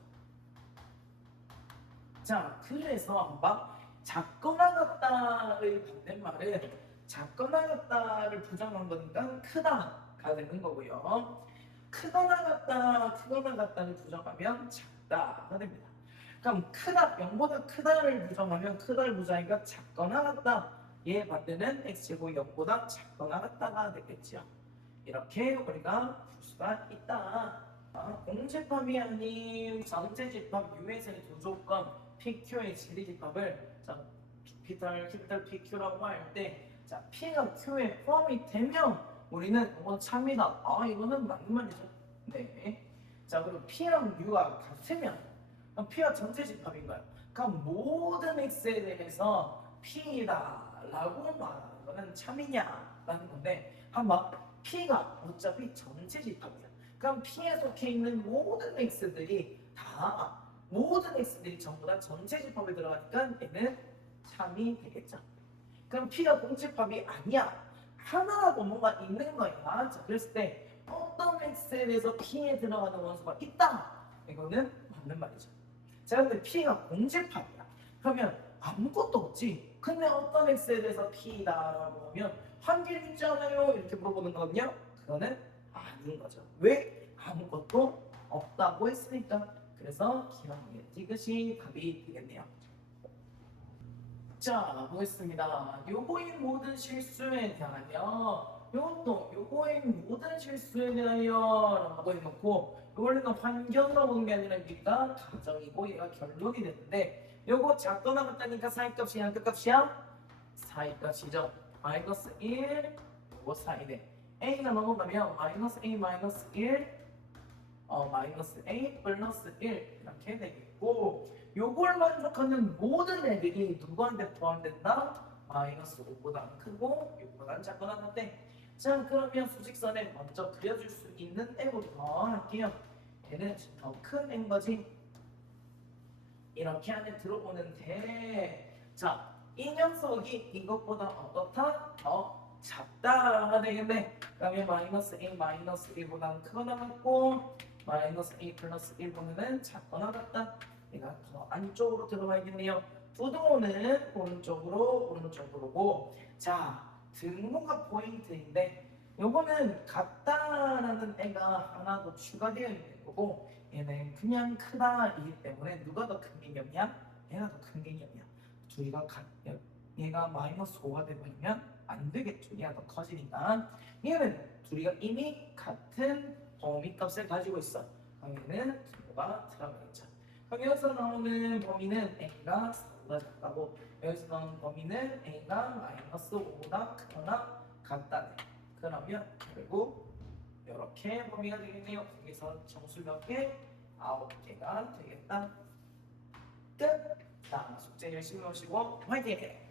자, 그래서 막 작거나 같다의 반대말은 작거나 같다를 부정한 거니까 크다가 되는 거고요. 크거나 같다를 부정하면 작다가 됩니다. 그럼 크다, 0보다 크다를 부정하면 크다를 부정하니까 작거나 같다. 얘 반대는 x제곱 0보다 작거나 같다가 되겠죠. 이렇게 우리가 볼 수가 있다. 공집합이 아닌 전체집합 U에서의 두 조건 PQ의 지리집합을 캐피탈 PQ라고 할 때 자, P가 Q에 포함이 되면 우리는 참이다. 이거는 맞는 말이죠. 네. 자, 그리고 P랑 U가 같으면 그럼 P가 전체 집합인가요? 그럼 모든 X에 대해서 P다라고 말하는 거는 참이냐라는 건데 한번 P가 어차피 전체 집합이야. 그럼 P에 속해 있는 모든 X들이 전부 다 전체 집합에 들어가니까 얘는 참이 되겠죠. 그럼 P가 공집합이 아니야. 하나라도 뭔가 있는 거야. 자, 그랬을 때 어떤 X에 대해서 P에 들어가는 원소가 있다. 이거는 맞는 말이죠. 자, 근데 P가 공집합이야. 그러면 아무것도 없지. 근데 어떤 X에 대해서 P다라고 하면 한 개 있잖아요. 이렇게 물어보는 거거든요. 그거는 아닌 거죠. 왜? 아무것도 없다고 했으니까. 그래서 기억에 띄듯이 답이 되겠네요. 자, 보겠습니다. 요거인 모든 실수에 대하여 요거인 모든 실수에 대하여 라고 해놓고 요거는 환경으로 보는 게 아니라 얘가 가정이고 얘가 결론이 되는데 요거 작거나 같다니까 사이값이 양끝값이야? 사이값이죠. 마이너스 1 요거 사이네. a가 넘어가면 마이너스 a 마이너스 1 마이너스 a 플러스 1 이렇게 되겠고 요걸 만족하는 모든 애들이 누구한테 포함된다? 마이너스 5보다 크고 6보다 작거나 같대. 자 그러면 수직선에 먼저 그려줄 수 있는 애부터 할게요. 얘는 더 큰 애인 거지. 이렇게 안에 들어오는데 자 이 녀석이 이것보다 어떻다? 더 작다 되겠네. 그러면 마이너스 a 마이너스 1보다 크거나 같고 마이너스 a 플러스 1보다는 작거나 같다. 얘가 더 안쪽으로 들어가야겠네요. 부동호는 오른쪽으로고 자 등호가 포인트인데 요거는 같다라는 애가 하나 더 추가되어 있는 거고 얘는 그냥 크다이기 때문에 누가 더 큰 개념이야? 얘가 더 큰 개념이야. 둘이가 얘가 마이너스 5가 되버리면 안 되겠죠. 얘가 더 커지니까 얘는 둘이가 이미 같은 범위 값을 가지고 있어. 그럼 얘는 등호가 들어가겠죠. 그럼 여기서 나오는 범위는 a가 4보다 작다고 여기서 나오는 범위는 a가 마이너스 5보다 크거나 같다네. 그러면 결국 이렇게 범위가 되겠네요. 여기서 정수 몇 개? 9개가 되겠다. 끝! 자, 숙제 열심히 하시고 화이팅!